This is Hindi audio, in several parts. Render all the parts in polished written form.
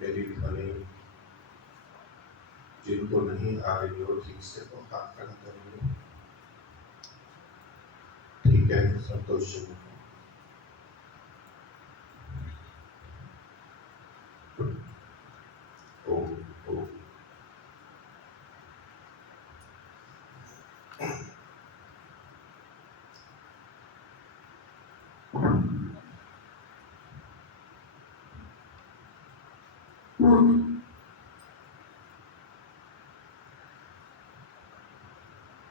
मेरी ध्वनि जिनको नहीं आ रही हो ठीक से तो हाथ खड़ा करेंगे। ठीक है, संतोष जी। ओ ओ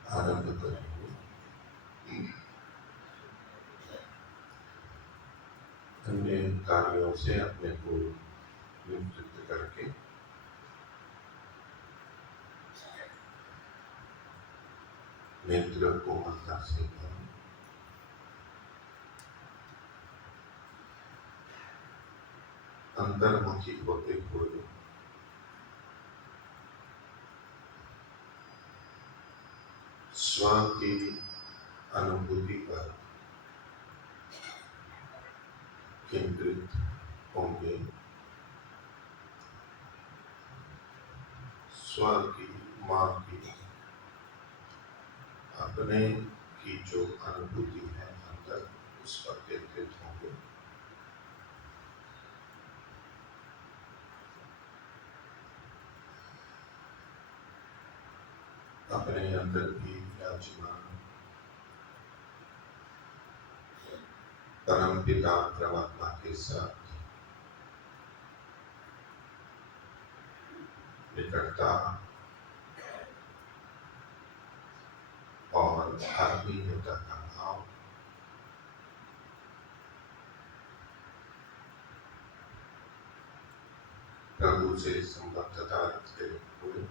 आरंभ करेंगे। अन्य कार्यों से अपने को निवृत्त करके नेत्र कोमलता से अंतर्मुखी होते हुए स्व की अनुभूति पर केंद्रित होंगे। स्व की माँ की अपने की जो अनुभूति है अंदर, उस पर केंद्रित होंगे। अपने अंदर भी विराजमान परम पिता परमात्मा के साथ निकटता और आत्मीयता का भाव प्रभु से संबद्धता रखते हुए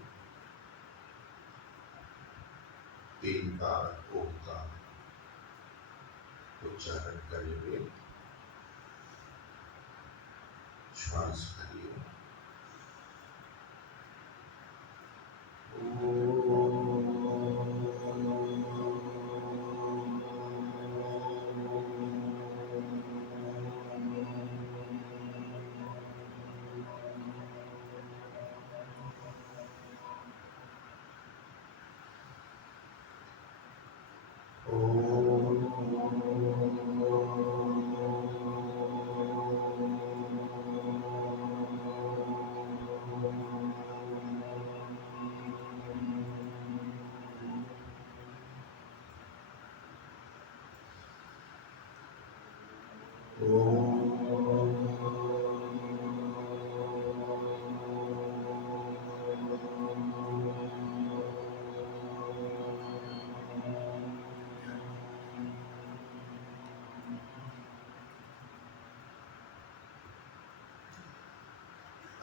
3 बार ओम का उच्चारण करेंगे। श्वास करिए।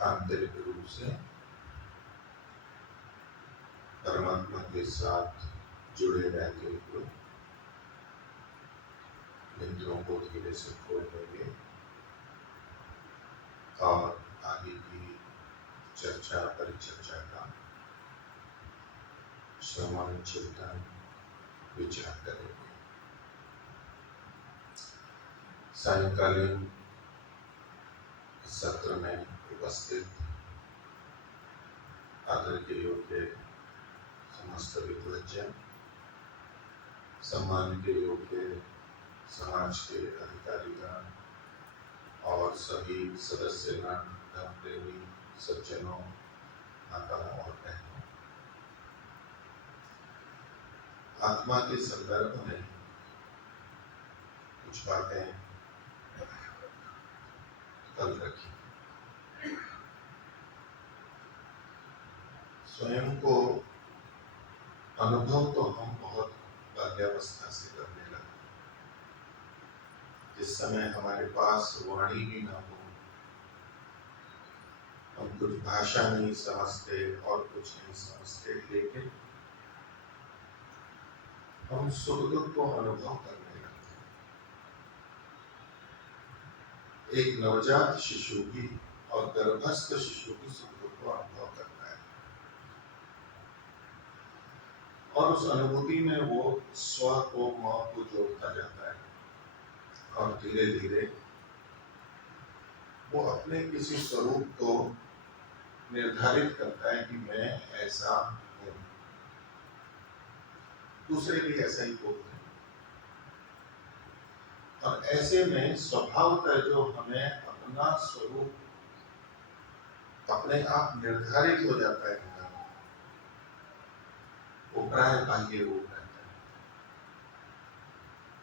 आंतरिक रूप से परमात्मा के साथ जुड़े रहते हुए नेत्रों को धीरे से खोल देंगे और आगे की चर्चा परिचर्चा का श्रवण चिंतन विचार करेंगे। सायंकालीन सत्र में उपस्थित आदर के योग्य समस्त विद्वज्जन, सम्मान के योग्य समाज के अधिकारीगण और सभी सदस्यगण, धर्म प्रेमी सज्जनों, माताओं और बहनों, आत्मा के संदर्भ में कुछ बातें कल रखी। स्वयं को अनुभव तो हम बहुत बाल्यावस्था से करने लगे। जिस समय हमारे पास वाणी भी ना हो, हम कुछ भाषा नहीं समझते और कुछ नहीं समझते, लेकिन हम सुख दुख को अनुभव करने लगते हैं। एक नवजात शिशु भी और गर्भस्थ शिशु भी सुख दुख को अनुभव करता है और उस अनुभूति में वो स्व को मां को जोड़ता जाता है और धीरे धीरे वो अपने किसी स्वरूप को निर्धारित करता है कि मैं ऐसा हूं, दूसरे भी ऐसा ही बोलते हैं। और ऐसे में स्वभावतः जो हमें अपना स्वरूप अपने आप निर्धारित हो जाता है, वो प्राय बाह्य रूप रहता है।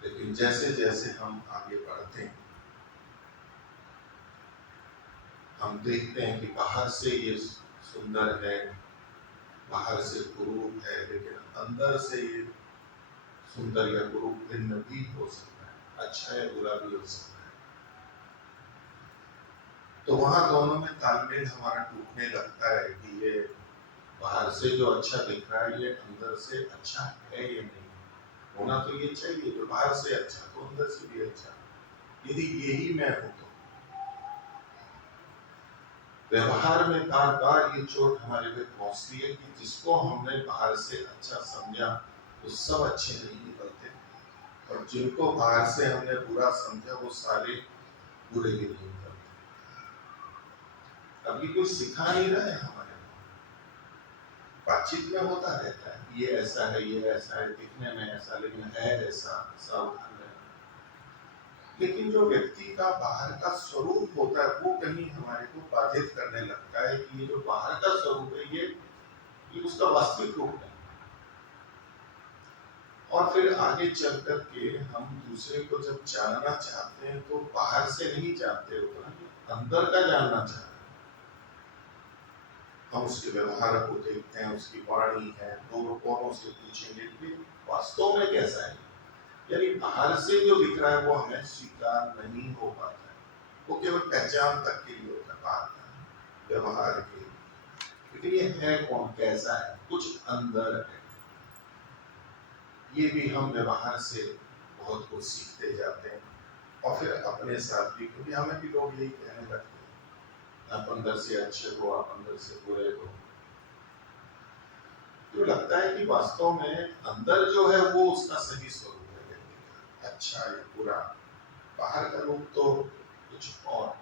लेकिन जैसे जैसे हम आगे बढ़ते हैं, हम देखते हैं कि बाहर से ये सुंदर है, बाहर से कुरूप है, लेकिन अंदर से ये सुंदर या कुरूप भिन्न भी हो सकता है, अच्छा या बुरा भी हो सकता है। तो वहां दोनों में तालमेल हमारा टूटने लगता है कि ये बाहर से जो अच्छा दिख रहा है, ये अंदर से अच्छा है या नहीं। होना तो ये चाहिए, जो बाहर से अच्छा तो अंदर से भी अच्छा। यदि यही मैं हूं तो व्यवहार में बार बार ये चोट हमारे पे पहुंचती है कि जिसको हमने बाहर से अच्छा समझा वो सब अच्छे नहीं निकलते, और जिनको बाहर से हमने बुरा समझा वो सारे बुरे भी नहीं निकलते। अभी कोई सिखा नहीं रहा है, हमारे बातचीत में होता रहता है, ये ऐसा है, ये ऐसा है, दिखने में ऐसा, लेकिन है ऐसा उठा है। लेकिन जो व्यक्ति का बाहर का स्वरूप होता है वो कहीं हमारे को बाधित करने लगता है कि ये जो बाहर का स्वरूप है ये उसका वास्तविक रूप है। और फिर आगे चल करके हम दूसरे को जब जानना चाहते हैं तो बाहर से नहीं जानते होते, अंदर का जानना चाहते हैं। हम उसके व्यवहार को देखते हैं, उसकी वाणी है, दो औरों से पूछेंगे कि वास्तव में कैसा है। यानी बाहर से जो दिख रहा है वो हमें स्वीकार नहीं हो पाता है, वो केवल पहचान तक के लिए होता है, व्यवहार के लिए। लेकिन ये है कौन, कैसा है, कुछ अंदर है। ये भी हम व्यवहार से बहुत कुछ सीखते जाते हैं, और फिर अपने साथ भी, क्योंकि हमें भी लोग यही कहने लगते हैं, आप अंदर से अच्छे हो, आप अंदर से बुरे हो। तो लगता है कि वास्तव में अंदर जो है वो उसका सही स्वरूप है, अच्छा या बुरा। बाहर का रूप तो कुछ और है।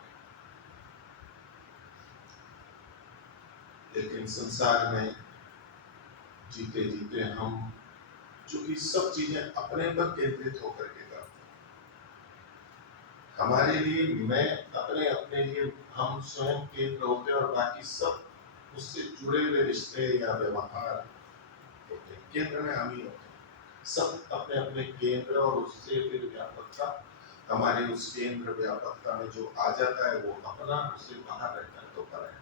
लेकिन संसार में जीते जीते हम चूंकि सब चीजें अपने पर केंद्रित होकर के करते हैं, हमारे लिए मैं अपने अपने लिए हम स्वयं केंद्र होते हैं, और बाकी सब उससे जुड़े हुए रिश्ते या व्यवहार होते हैं, केंद्र में हम ही होते हैं। सब अपने अपने केंद्र, और उससे फिर व्यापकता, हमारे उस केंद्र व्यापकता में जो आ जाता है वो अपना, उससे बाहर रहता है तो पर है,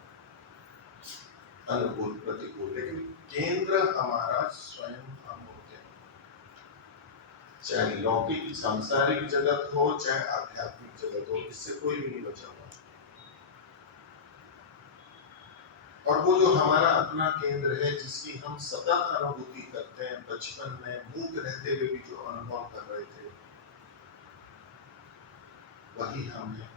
अनुकूल प्रतिकूल। लेकिन केंद्र हमारा स्वयं हम होते हैं, चाहे लौकिक सांसारिक जगत हो, चाहे आध्यात्मिक जगत हो, इससे कोई भी नहीं बचा हुआ। और वो जो हमारा अपना केंद्र है, जिसकी हम सतत अनुभूति करते हैं, बचपन में मूक रहते हुए भी जो अनुभव कर रहे थे, वही हम हैं।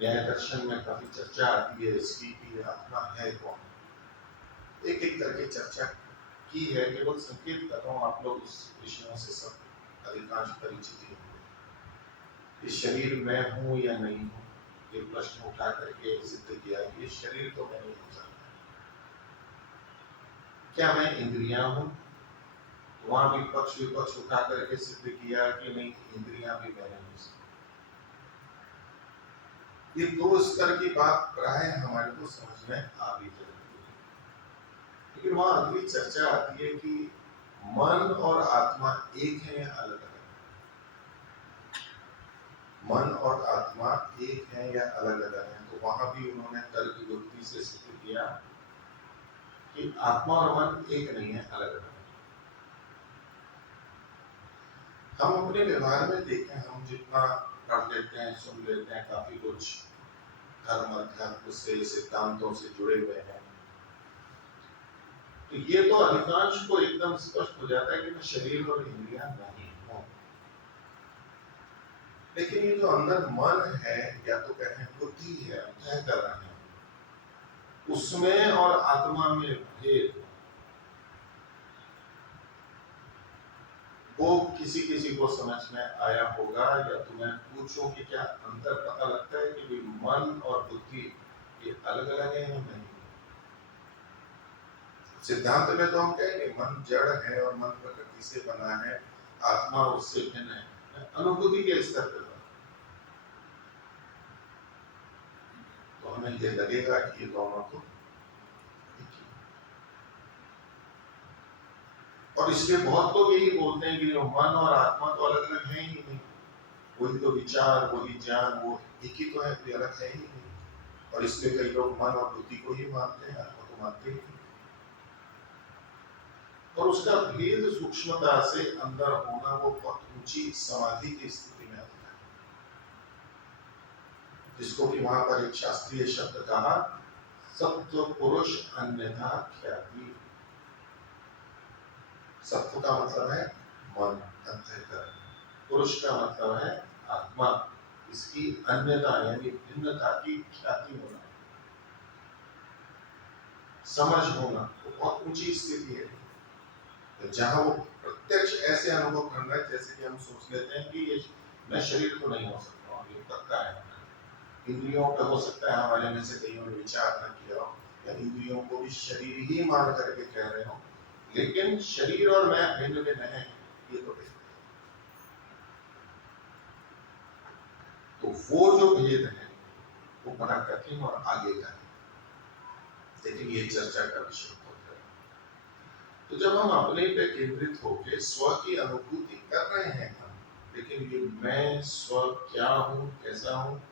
न्याय दर्शन में काफी चर्चा आती है इसकी कि आत्मा है कौन। एक एक करके चर्चा की है, केवल संकेत कर रहा हूँ, आप लोग उस विषयों से सब अधिकांश परिचित ही होंगे। ये शरीर मैं हूँ या नहीं हूँ, ये प्रश्न उठा करके सिद्ध किया ये शरीर तो मैं नहीं हो सकता। क्या मैं इंद्रियां हूँ? वहां भी पक्ष विपक्ष उठा करके सिद्ध किया कि नहीं, इंद्रियां भी मैं नहीं हो सकता। ये दो स्तर की बात प्राय हमारे को समझ में आ भी जाती है। लेकिन वहां अगली चर्चा आती है कि मन और आत्मा एक है या अलग अलग? मन और आत्मा एक है या अलग अलग है? तो वहां भी उन्होंने तर्क युक्ति से सिद्ध किया कि आत्मा और मन एक नहीं है, अलग अलग है। हम अपने व्यवहार में देखें, हम जितना पढ़ लेते हैं, सुन लेते हैं, काफी कुछ धर्म अध्यात्म से सिद्धांतों से जुड़े हुए हैं, तो ये तो अधिकांश को एकदम स्पष्ट हो जाता है कि मैं शरीर और इंद्रियां नहीं हूं। लेकिन ये जो अंदर मन है, या तो कहें बुद्धि है, तय कर रहे हैं, उसमें और आत्मा में भेद, वो किसी किसी किसी को समझ में आया होगा, या तुम्हें पूछो कि क्या अंतर पता लगता है कि मन और बुद्धि ये अलग अलग है या नहीं। सिद्धांत में तो हम कहेंगे मन जड़ है और मन प्रकृति से बना है, आत्मा उससे भिन्न है, अनुभूति के स्तर पर। तो हमें ये लगेगा कि ये दोनों तो एक ही। और इसलिए बहुत लोग यही बोलते हैं कि जो मन और आत्मा तो अलग अलग है ही नहीं, वही तो विचार, वही ज्ञान, वो एक ही तो है, कोई अलग है ही नहीं। और इसलिए कई लोग मन और बुद्धि को ही मानते हैं, आत्मा को मानते ही नहीं। और उसका भेद सूक्ष्मता से अंदर होना वो बहुत ऊंची समाधि की स्थिति में आता है, जिसको कि वहां पर एक शास्त्रीय शब्द कहा, सत्व पुरुष अन्यथा ख्याति। सत्व का मतलब है मन, अंतःकरण। पुरुष का मतलब है आत्मा, इसकी अन्यता यानी भिन्नता की ख्याति होना, समझ होना, तो बहुत ऊंची स्थिति है। तो जहां वो प्रत्यक्ष ऐसे अनुभव करना है जैसे कि हम सोच लेते हैं कि ये मैं शरीर तो नहीं हो सकता हूँ, ये पक्का है। इंद्रियों पे हो सकता है हमारे में से कईयों ने विचार न किया हो, या इंद्रियों को भी शरीर ही मान करके कह रहे हो, लेकिन शरीर और मैं भिन्न भिन्न है, ये तो भेद है। तो वो जो भेद है वो बड़ा कठिन और आगे का है, लेकिन ये चर्चा का विषय होता है। तो जब हम अपने पे केंद्रित होकर स्व की अनुभूति कर रहे हैं हम, लेकिन ये मैं स्व क्या हूँ, कैसा हूँ,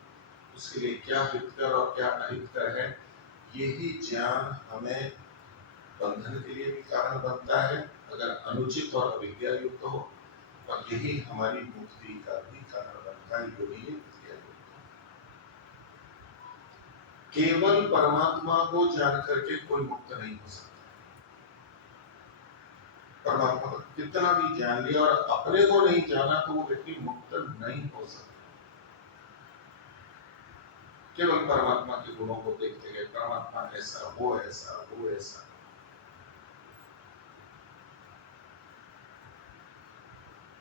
उसके लिए क्या हितकर और क्या अहितकर है, यही ज्ञान हमें बंधन के लिए भी कारण बनता है अगर अनुचित और अविद्या युक्त हो, और यही हमारी मुक्ति का भी कारण बनता है यदि ये विद्या युक्त हो। केवल परमात्मा को जान करके कोई मुक्त नहीं हो सकता। परमात्मा को कितना भी जान लिया और अपने को नहीं जाना तो वो व्यक्ति मुक्त नहीं हो सकता। केवल परमात्मा के गुणों को देखते गए, परमात्मा ऐसा, वो ऐसा, वो ऐसा।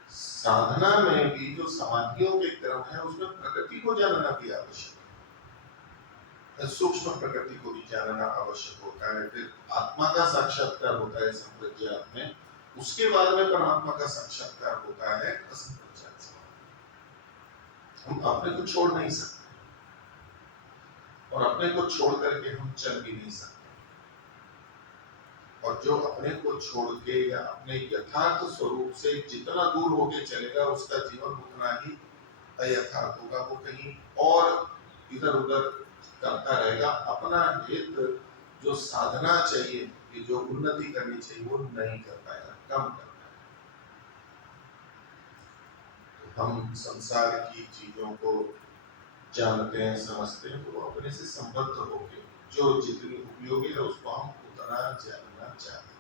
साधना में भी जो समाधियों के क्रम है उसमें प्रकृति को जानना भी आवश्यक है, सूक्ष्म प्रकृति को भी जानना आवश्यक होता है। फिर आत्मा का साक्षात्कार होता है संप्रज्ञात में, उसके बाद में परमात्मा का साक्षात्कार होता है असंप्रज्ञात समाधि। हम अपने को छोड़ नहीं सकते और अपने को छोड़ करके हम चल भी नहीं सकते, और जो अपने को छोड़ के या अपने यथार्थ स्वरूप से जितना दूर होके चलेगा उसका जीवन उतना ही अयथार्थ होगा। वो कहीं और इधर उधर करता रहेगा, अपना हित जो साधना चाहिए, कि जो उन्नति करनी चाहिए वो नहीं कर पाएगा, कम कर पाएगा। तो हम संसार की चीजों को जानते हैं, समझते हैं, तो अपने से संबद्ध होके जो जितनी उपयोगी है उसको हम उतना जानना चाहते हैं।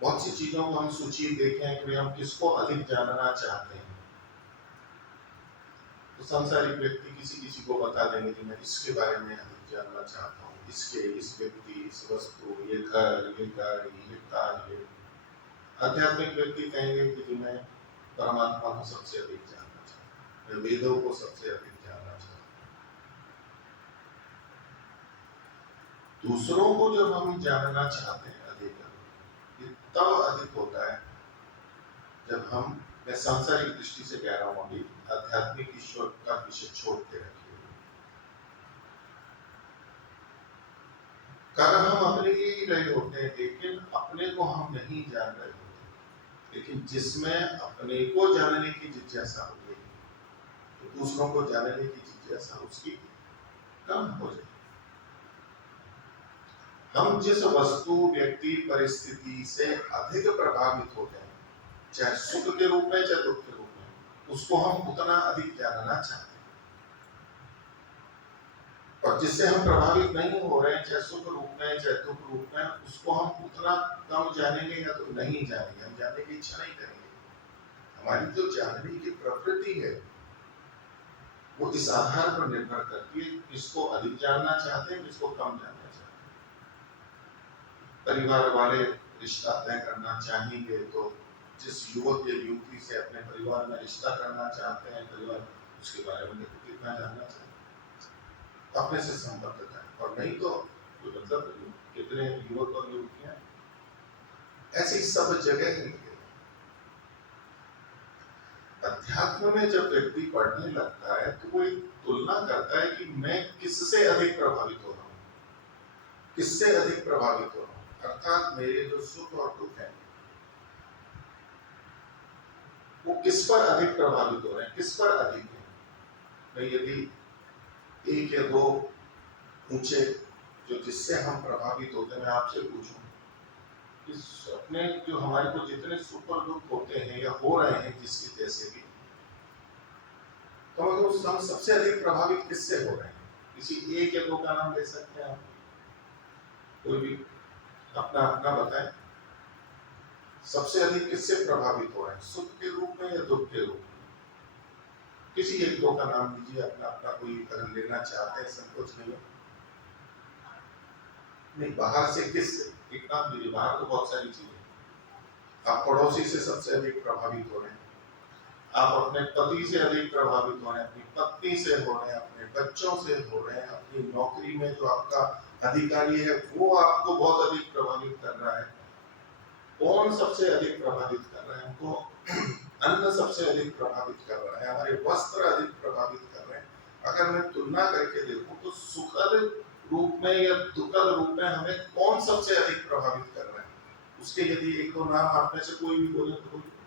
बहुत सी चीजों को हम सूची देखें कि हम किसको अधिक जानना चाहते हैं, तो संसारिक व्यक्ति किसी किसी को बता देंगे कि मैं इसके बारे में अधिक जानना चाहता हूँ, इसके, इस व्यक्ति, इस वस्तु, ये घर, ये गाड़ी, ये कार, ये। आध्यात्मिक व्यक्ति कहेंगे कि मैं परमात्मा को सबसे अधिक जानना चाहता हूँ, मैं वेदों को सबसे अधिक जानना चाहता हूँ। दूसरों को जब हम जानना चाहते हैं अधिक, ये तब अधिक होता है जब हम, मैं सांसारिक दृष्टि से कह रहा हूँ अभी, आध्यात्मिक ईश्वर का विषय छोड़ के रखिए। कारण हम अपने लिए ही रहे होते हैं, लेकिन अपने को हम नहीं जान रहे होते। लेकिन जिसमें अपने को जानने की जिज्ञासा हो गई, तो दूसरों को जानने की जिज्ञासा उसकी कम हो जाए। हम जिस वस्तु, व्यक्ति, परिस्थिति से अधिक प्रभावित होते हैं, चाहे सुख के रूप में चाहे दुख के रूप में, उसको हम उतना अधिक जानना चाहते हैं। और जिससे हम प्रभावित नहीं हो रहे हैं, चाहे सुख रूप में चाहे दुख रूप में, उसको हम उतना कम जानेंगे या तो नहीं जानेंगे, हम जानने की इच्छा नहीं करेंगे। हमारी जो जानने की प्रवृत्ति है वो इस आधार पर निर्भर करती है, किसको अधिक जानना चाहते हैं, किसको कम जानना चाहते हैं। परिवार वाले रिश्ता तय करना चाहेंगे तो जिस युवक या युवती से अपने परिवार में रिश्ता करना चाहते हैं, परिवार उसके बारे में देखो कितना जानना चाहिए, अपने से संपर्क करें। और नहीं तो मतलब कितने युवक और युवतियां ऐसी सब जगह ही मिले। अध्यात्म में जब व्यक्ति पढ़ने लगता है तो वो एक तुलना करता है कि मैं किससे अधिक प्रभावित हो रहा हूँ, किससे अधिक प्रभावित हो रहा हूँ, अर्थात मेरे जो सुख और दुख है वो किस पर अधिक प्रभावित हो रहे हैं, किस पर अधिक है। भाई यदि एक या दो ऊंचे जो जिससे हम प्रभावित होते हैं, मैं आपसे पूछूं कि अपने जो हमारे को जितने सुख और दुख होते हैं या हो रहे हैं जिसके जैसे भी, तो हम सबसे अधिक प्रभावित किससे हो रहे हैं? किसी एक या दो का नाम ले सकते हैं आप, कोई भी अपना अपना बताएं। सबसे अधिक किससे प्रभावित हो रहे हैं, सुख के रूप में या दुख के रूप में? किसी एक दो का नाम लीजिए, अपना अपना कोई अगर लेना चाहते हैं, संकोच नहीं है। नहीं, बाहर से किससे एक नाम लीजिए, बाहर तो बहुत सारी चीजें। आप पड़ोसी से सबसे अधिक प्रभावित हो रहे हैं, आप अपने पति से अधिक प्रभावित हो रहे हैं, अपनी पत्नी से हो रहे हैं, अपने बच्चों से हो रहे हैं, अपनी नौकरी में जो आपका अधिकारी है वो आपको बहुत अधिक प्रभावित कर रहा है। कौन सबसे अधिक प्रभावित कर रहा है हमको? अन्न सबसे अधिक प्रभावित कर रहा है, हमारे वस्त्र अधिक प्रभावित कर रहे हैं। अगर मैं तुलना करके देखूं तो सुखद रूप में या दुखद रूप में हमें कौन सबसे अधिक प्रभावित कर रहा है? उसके यदि एक दो नाम आप में से कोई भी बोले तो बोलिए।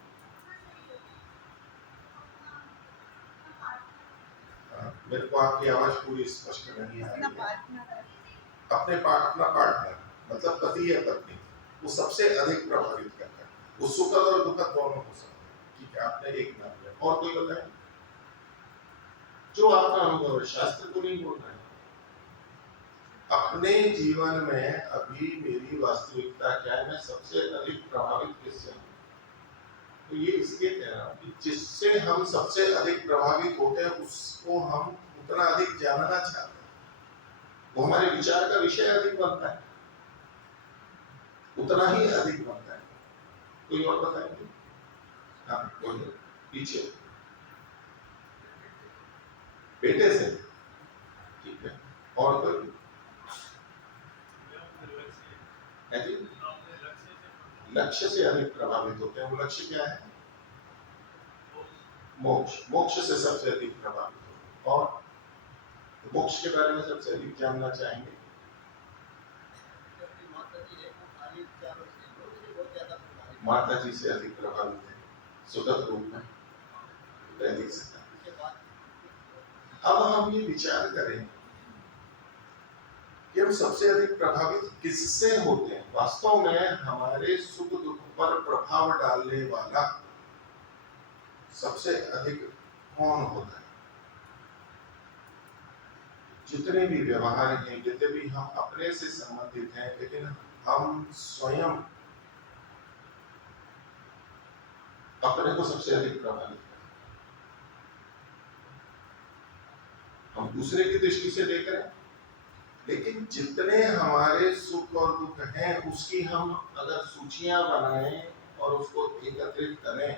मेरे को आपकी आवाज पूरी स्पष्ट नहीं आ रही है। अपना पार्टनर मतलब पति या पत्नी, वो सबसे अधिक प्रभावित करता है। वो सुखद और दुखद दोनों हो सकते हैं। ठीक है, आपने एक नाम लिया, और कोई बताए जो आपका अनुभव है, शास्त्र को नहीं बोल रहे हैं। अपने जीवन में अभी मेरी वास्तविकता क्या है, मैं सबसे अधिक प्रभावित किससे हूँ? तो ये इसलिए कह रहा हूँ कि जिससे हम सबसे अधिक प्रभावित होते हैं उसको हम उतना अधिक जानना चाहते हैं, वो हमारे विचार का विषय अधिक बनता है, उतना ही अधिक बनता है। कोई और बताएंगे? हाँ बोलिए। पीछे बेटे से, ठीक है, और कोई? लक्ष्य से अधिक प्रभावित होते हैं। वो लक्ष्य क्या है? मोक्ष। मोक्ष से सबसे अधिक प्रभावित होते हैं। और मोक्ष के बारे में सबसे अधिक जानना चाहेंगे? माता जी से अधिक प्रभावित है, सुखद रूप में देख सकते हैं। अब हम ये विचार करें कि हम सबसे अधिक प्रभावित किससे होते हैं। वास्तव में हमारे सुख दुख पर प्रभाव डालने वाला सबसे अधिक कौन होता है? जितने भी व्यवहार हैं, जितने भी हम अपने से संबंधित हैं, लेकिन हम स्वयं अपने को सबसे अधिक प्रभावित करते हैं। हम दूसरे की दृष्टि से देख रहे हैं, लेकिन जितने हमारे सुख और दुख हैं उसकी हम अगर सूचियां बनाएं और उसको एकत्रित करें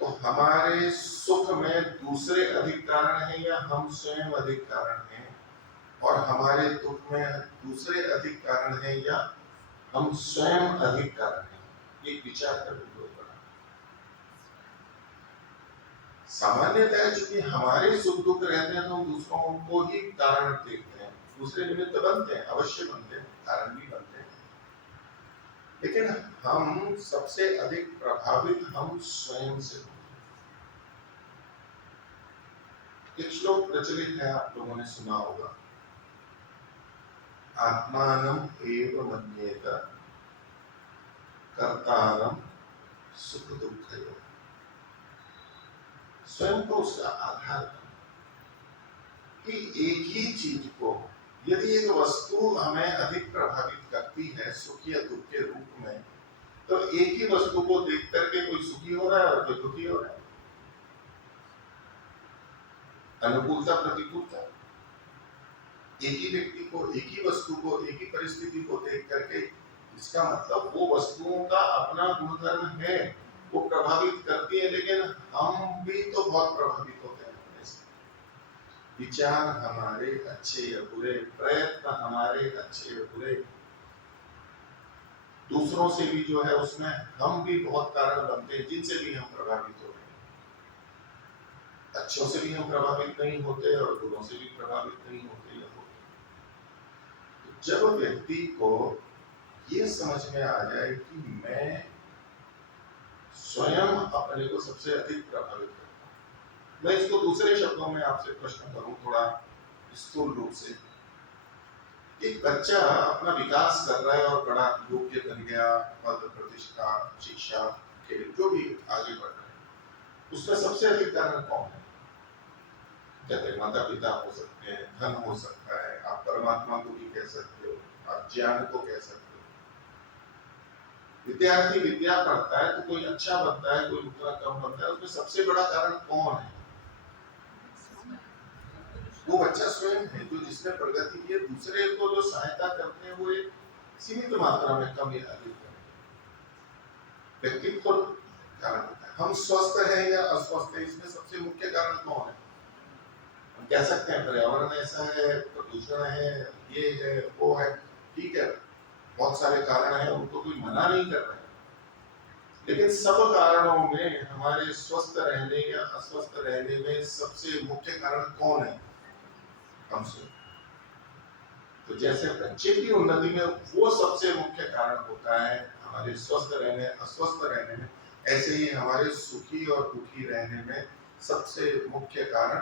तो हमारे सुख में दूसरे अधिक कारण हैं या हम स्वयं अधिक कारण हैं, और हमारे दुख में दूसरे अधिक कारण हैं या हम स्वयं अधिक कारण हैं। ये विचार करने को पड़ा। सामान्यतः चूंकि हमारे सुख दुख रहते हैं तो हम दूसरों को ही कारण देखते हैं, दूसरे निमित्त बनते हैं, अवश्य बनते हैं, कारण भी बनते हैं, लेकिन हम सबसे अधिक प्रभावित हम स्वयं से होते हैं। एक श्लोक प्रचलित है, आप लोगों ने सुना होगा, आत्मानम एव मन्येत कर्तारम सुख दुःखयोः। स्वयं को उसका आधार कि एक ही चीज को, यदि एक वस्तु हमें अधिक प्रभावित करती है सुख या दुख के रूप में, तो एक ही वस्तु को देख करके कोई सुखी हो रहा है और कोई दुखी हो रहा है। अनुकूलता प्रतिकूलता, एक ही व्यक्ति को, एक ही वस्तु को, एक ही परिस्थिति को देख करके, इसका मतलब वो वस्तुओं का अपना गुणधर्म है, वो प्रभावित करती है, लेकिन हम भी तो बहुत प्रभावित होते हैं अपने से। विचार हमारे अच्छे या बुरे, प्रयत्न हमारे अच्छे या बुरे, दूसरों से भी जो है उसमें हम भी बहुत कारण बनते हैं जिनसे भी हम प्रभावित होते हैं। अच्छों से भी हम प्रभावित नहीं होते और बुरों से भी प्रभावित नहीं होते या होते। तो जब व्यक्ति को ये समझ में आ जाए कि मैं स्वयं अपने को सबसे अधिक प्रभावित करता हूँ, मैं इसको दूसरे शब्दों में आपसे प्रश्न करूं थोड़ा स्थूल रूप से। एक बच्चा अपना विकास कर रहा है और बड़ा योग्य बन गया, पद प्रतिष्ठा शिक्षा के जो भी आगे बढ़ रहा है, उसका सबसे अधिक कारण कौन है? कहते माता पिता हो सकते हैं, धन हो सकता है, आप परमात्मा को भी कह सकते हो, आप ज्ञान को कह सकते हो। विद्यार्थी विद्या पढ़ता है तो कोई अच्छा बनता है, कोई उतना कम बनता है, उसमें सबसे बड़ा कारण कौन है? वो बच्चा स्वयं है जो जिसने प्रगति की है। दूसरे को जो सहायता करते हैं वो एक सीमित मात्रा में कम या अधिक है। व्यक्तित्व कारण होता है। हम स्वस्थ हैं या अस्वस्थ हैं, इसमें सबसे मुख्य कारण कौन है? हम कह सकते हैं पर्यावरण ऐसा है, प्रदूषण है, ये है, वो है, ठीक है, बहुत सारे कारण हैं, उनको कोई मना नहीं कर रहा है, लेकिन सब कारणों में हमारे स्वस्थ रहने या अस्वस्थ रहने में सबसे मुख्य कारण कौन है? हमसे। तो जैसे बच्चे की उन्नति में वो सबसे मुख्य कारण होता है हमारे स्वस्थ रहने अस्वस्थ रहने में, ऐसे ही हमारे सुखी और दुखी रहने में सबसे मुख्य कारण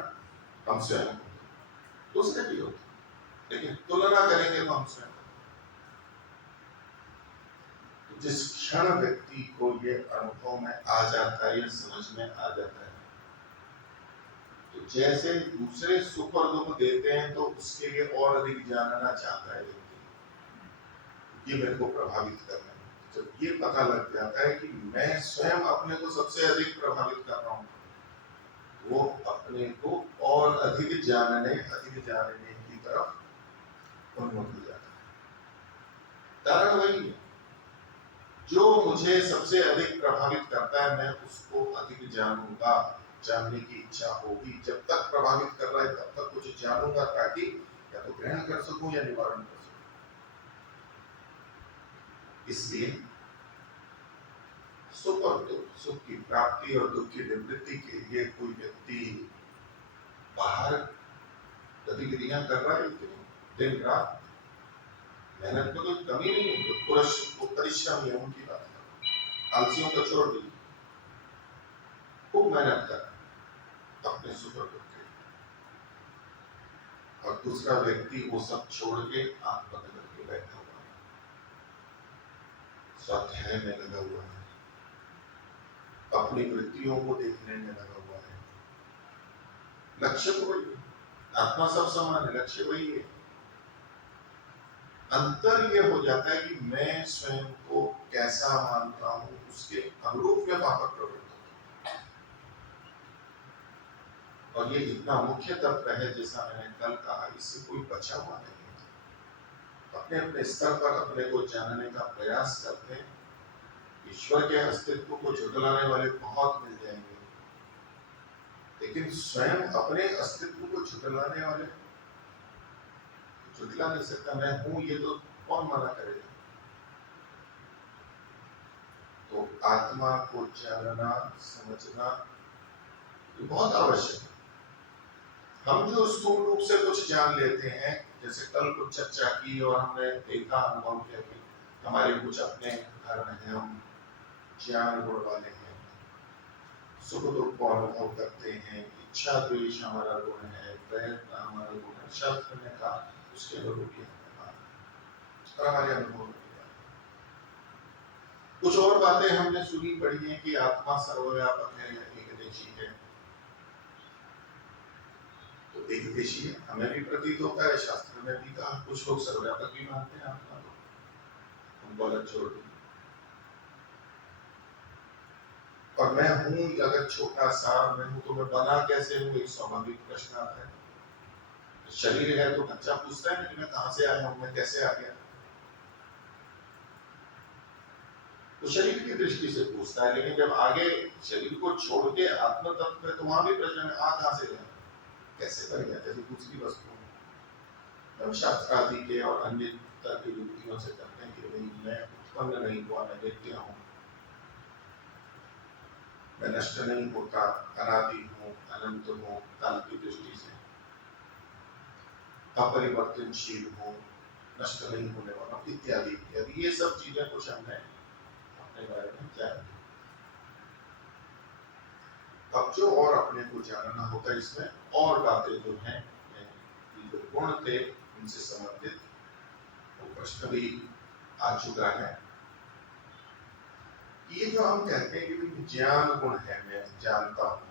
हम स्वयं होते हैं। दूसरे भी होते हैं, लेकिन तुलना करेंगे तो हम स्वयं। जिस क्षण व्यक्ति को ये अनुभव में आ जाता है, ये समझ में आ जाता है, तो जैसे दूसरे सुख और दुख देते हैं तो उसके लिए और अधिक जानना चाहता है व्यक्ति, ये मेरे को प्रभावित करना है। जब ये पता लग जाता है कि मैं स्वयं अपने को सबसे अधिक प्रभावित कर रहा हूँ, वो अपने को और अधिक जानने की तरफ उन्मुख हो जाता है। कारण वही है, जो मुझे सबसे अधिक प्रभावित करता है मैं उसको अधिक जानूंगा, जानने की इच्छा होगी। जब तक प्रभावित कर रहा है तब तक कुछ जानूंगा, ताकि या तो ग्रहण कर सकूं या निवारण कर सकूं। इसलिए सुख और दुख, सुख की प्राप्ति और दुख की निवृत्ति के लिए कोई व्यक्ति बाहर गतिविधियां कर रहा है, दिन रात मेहनत में कोई कमी नहीं है, तो परिश्रम है उनकी बात है। आलसियों को छोड़ दीजिए, खूब मेहनत कर अपने सुख और दुख के। और दूसरा व्यक्ति वो सब छोड़ के आंख बंद करके बैठा हुआ है, स्वाध्याय में लगा हुआ है, अपनी वृत्तियों को देखने में लगा हुआ है। लक्ष्य तो वही है, आत्मा सब समान है, लक्ष्य वही है। अंतर ये हो जाता है कि मैं स्वयं को कैसा मानता हूं, उसके अनुरूप में वहां पर प्रवृत्त होता हूं। और ये इतना मुख्य तत्व है, जैसा मैंने कल कहा, इससे कोई बचा हुआ नहीं है। अपने अपने स्तर पर अपने को जानने का प्रयास करते हैं, ईश्वर के अस्तित्व को झुठलाने वाले बहुत मिल जाएंगे, लेकिन स्वयं अपने अस्तित्व को झुठलाने वाले झुठला नहीं सकता। मैं हूं, ये तो कौन मना करेगा? तो आत्मा को जानना समझना बहुत आवश्यक है। हम जो स्थूल रूप से कुछ जान लेते हैं, जैसे कल कुछ चर्चा की और हमने देखा, अनुभव किया कि हमारे कुछ अपने धर्म हैं, हम ज्ञान गुण वाले हैं, सुख दुख को अनुभव करते हैं, इच्छा द्वेष हमारा गुण है, प्रयत्न हमारा गुण है, शास्त्र ने कहा उसके अनुरूप ही और हमारे अनुभव में कुछ और बातें हमने सुनी पढ़ी है कि आत्मा सर्वव्यापक है या एकदेशी है। तो एकदेशी है हमें भी प्रतीत होता है, शास्त्र में भी कहा, कुछ लोग सर्वव्यापक भी मानते हैं आत्मा को, उनको अलग छोड़ दिया। और मैं हूं, अगर छोटा सा मैं हूं तो मैं बना कैसे हूं, एक स्वाभाविक प्रश्न आता है। शरीर है तो बच्चा पूछता है ना कि मैं कहां से आया हूं, मैं कैसे आ गया, तो शरीर की दृष्टि से पूछता है। लेकिन जब आगे शरीर को छोड़ के आत्म तत्व है तो वहां भी प्रश्न है, आ कहां से गया, कैसे बन गया, जैसे दूसरी वस्तु हम शास्त्र आदि के और अन्य तरह की युक्तियों से करते हैं कि नहीं मैं उत्पन्न नहीं हुआ, मैं नित्य हूँ, मैं नष्ट नहीं होता, अनादि हूँ, अनंत हूँ, काल की दृष्टि से अपरिवर्तनशील हूँ, नष्ट नहीं होने वाला इत्यादि इत्यादि, ये सब चीजें कुछ हमने अपने बारे में जान ली। अब जो और अपने को जानना होता है, इसमें और बातें जो हैं, जो गुण थे उनसे संबंधित वो प्रश्न भी आ चुका है। ये जो हम कहते हैं कि ज्ञान गुण है, मैं जानता हूं,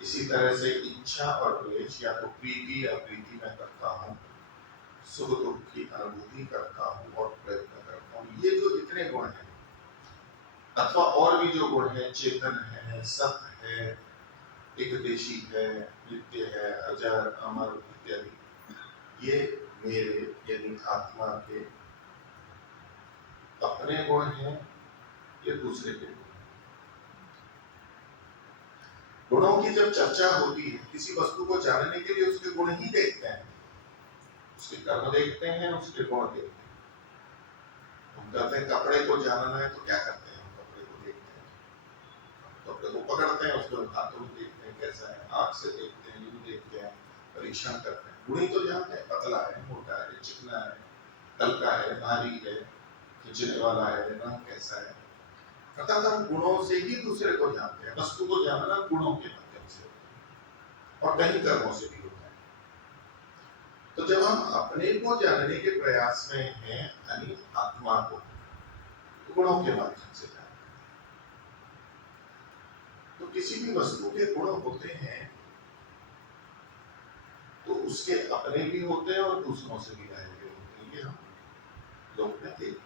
इसी तरह से इच्छा और द्वेष या तो प्रीति या प्रीति में करता हूं, सुख दुख की अनुभूति करता हूं और प्रयत्न करता हूं, ये जो इतने गुण हैं, अथवा और भी जो गुण है, चेतन है, सत है, एकदेशी है, नित्य है, अजर अमर इत्यादि, ये मेरे यानी आत्मा के अपने गुण हैं, ये दूसरे के गुण। गुणों की जब चर्चा होती है, किसी वस्तु को जानने के लिए उसके गुण ही देखते हैं, उसके कर्म देखते हैं, उसके गुण देखते हैं। हम कहते हैं कपड़े को जानना है तो क्या करते हैं, हम कपड़े को देखते हैं, कपड़े को पकड़ते हैं, उसको हाथों में देखते हैं कैसा है, आँख से देखते हैं, यूं देखते हैं, परीक्षण करते हैं। गुण ही तो जानते हैं, पतला है, मोटा है, चिकना है, हल्का है, भारी है, खिंचने वाला है, रंग कैसा है, अर्थात हम गुणों से ही दूसरे को जानते हैं। वस्तु को जानना गुणों के माध्यम से और कहीं कर्मों से भी होता है। तो जब हम अपने को जानने के प्रयास में हैं, यानी आत्मा को, तो गुणों के माध्यम से जानते हैं। तो किसी भी वस्तु के गुण होते हैं तो उसके अपने भी होते हैं और दूसरों से भी लाए हुए होते हैं, ये हम लोग में देखते हैं।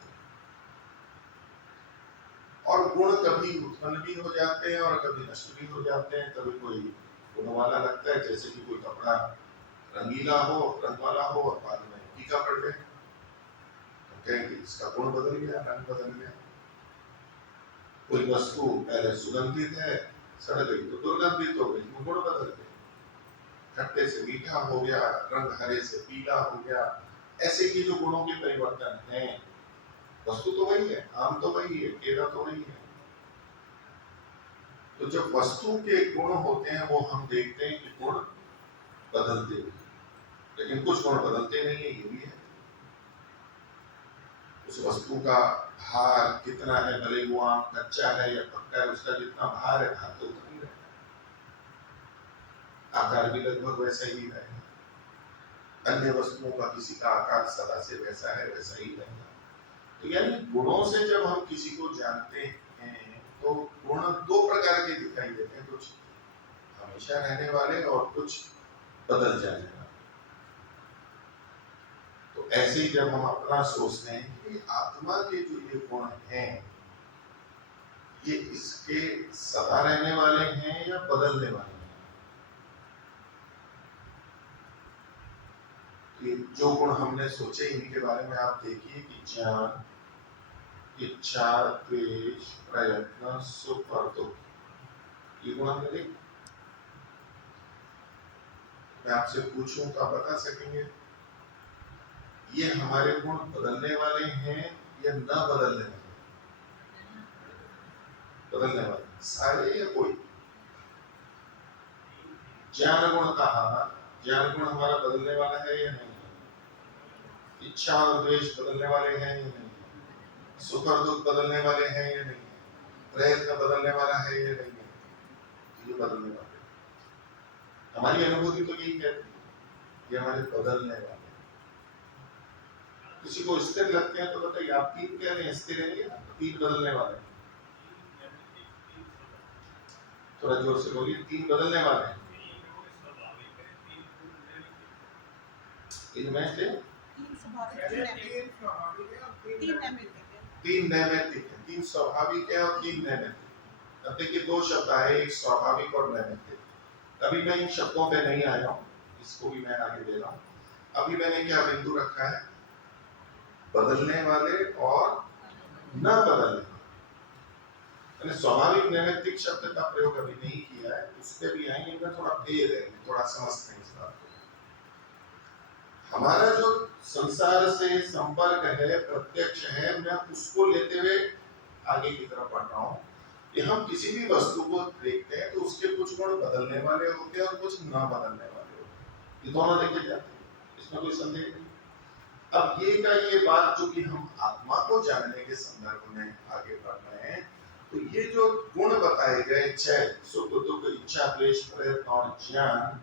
और गुण कभी उत्पन्न भी हो जाते हैं और कभी नष्ट भी हो जाते हैं। कभी कोई गुण वाला लगता है, जैसे कि कोई कपड़ा रंगीला हो, रंग वाला हो और बाद में फीका पड़ जाए, तो कहेंगे इसका गुण बदल गया, रंग बदल गया। कोई वस्तु पहले सुगंधित है, सड़ गई तो दुर्गंधित हो गई, गुण बदल गए, खट्टे से मीठा हो गया, रंग हरे से पीला हो गया। ऐसे की जो गुणों के परिवर्तन हैं, वस्तु तो वही है, आम तो वही है, केला तो वही है। तो जब वस्तु के गुण होते हैं वो हम देखते हैं कि गुण बदलते हैं, लेकिन कुछ गुण बदलते नहीं है, ये भी है। उस वस्तु का भार कितना है, भले वो आम कच्चा है या पक्का है, उसका जितना भार है, भार तो उतना ही रहता है, आकार भी लगभग वैसा ही रहेगा। अन्य वस्तुओं का किसी का आकार सदा से वैसा है, वैसा ही रहेगा। तो यानी गुणों से जब हम किसी को जानते हैं तो गुण दो प्रकार के दिखाई देते हैं, कुछ हमेशा रहने वाले और कुछ बदल जाने वाले। तो ऐसे ही जब हम अपना सोचते हैं कि आत्मा के जो ये गुण हैं, ये इसके सदा रहने वाले हैं या बदलने वाले हैं। ये जो गुण हमने सोचे इनके बारे में आप देखिए कि ज्ञान, इच्छा, द्वेष, प्रयत्न, सुख और दुख, ये गुण हमने देखे। मैं आपसे पूछूं तो आप बता सकेंगे ये हमारे गुण बदलने वाले हैं या न बदलने वाले? बदलने वाले सारे या कोई? ज्ञान गुण कहा, ज्ञान गुण हमारा बदलने वाला है या नहीं? इच्छा और द्वेष बदलने वाले हैं या नहीं? सुख और दुख बदलने वाले हैं या नहीं? प्रयत्न बदलने वाला है या नहीं? ये बदलने वाले, हमारी अनुभूति तो यही कहती है, ये हमारे बदलने वाले। किसी को स्थिर लगते हैं तो बताइए, आप तीन कह रहे हैं, स्थिर है या तीन बदलने वाले? थोड़ा जोर से बोलिए, तीन बदलने वाले हैं। इनमें से तीन नैमित्तिक है, तीन स्वाभाविक है और तीन नैमित्तिक। अब देखिए दो शब्द आए, एक स्वाभाविक और नैमित्तिक। अभी मैं इन शब्दों पे नहीं आया हूँ, इसको भी मैं आगे दे रहा हूँ। अभी मैंने क्या बिंदु रखा है, बदलने वाले और न बदलने वाले। मैंने स्वाभाविक नैमित्तिक शब्द का प्रयोग अभी नहीं किया है, इस पे भी आएंगे, इनमें थोड़ा भेद है, थोड़ा समझते हैं इस बात को। हमारा जो संसार से संपर्क है, प्रत्यक्ष है, मैं उसको लेते हुए आगे की तरफ बढ़ रहा हूँ कि हम किसी भी वस्तु को देखते हैं तो उसके कुछ गुण बदलने वाले होते हैं और कुछ ना बदलने वाले होते हैं, ये दोनों देखे जाते हैं, इसमें कोई संदेह नहीं। अब ये बात जो कि हम आत्मा को जानने के संदर्भ में आगे बढ़ रहे हैं, तो ये जो गुण बताए गए, चैन, सुख दुख, इच्छा, क्लेश, प्रयत्न और ज्ञान,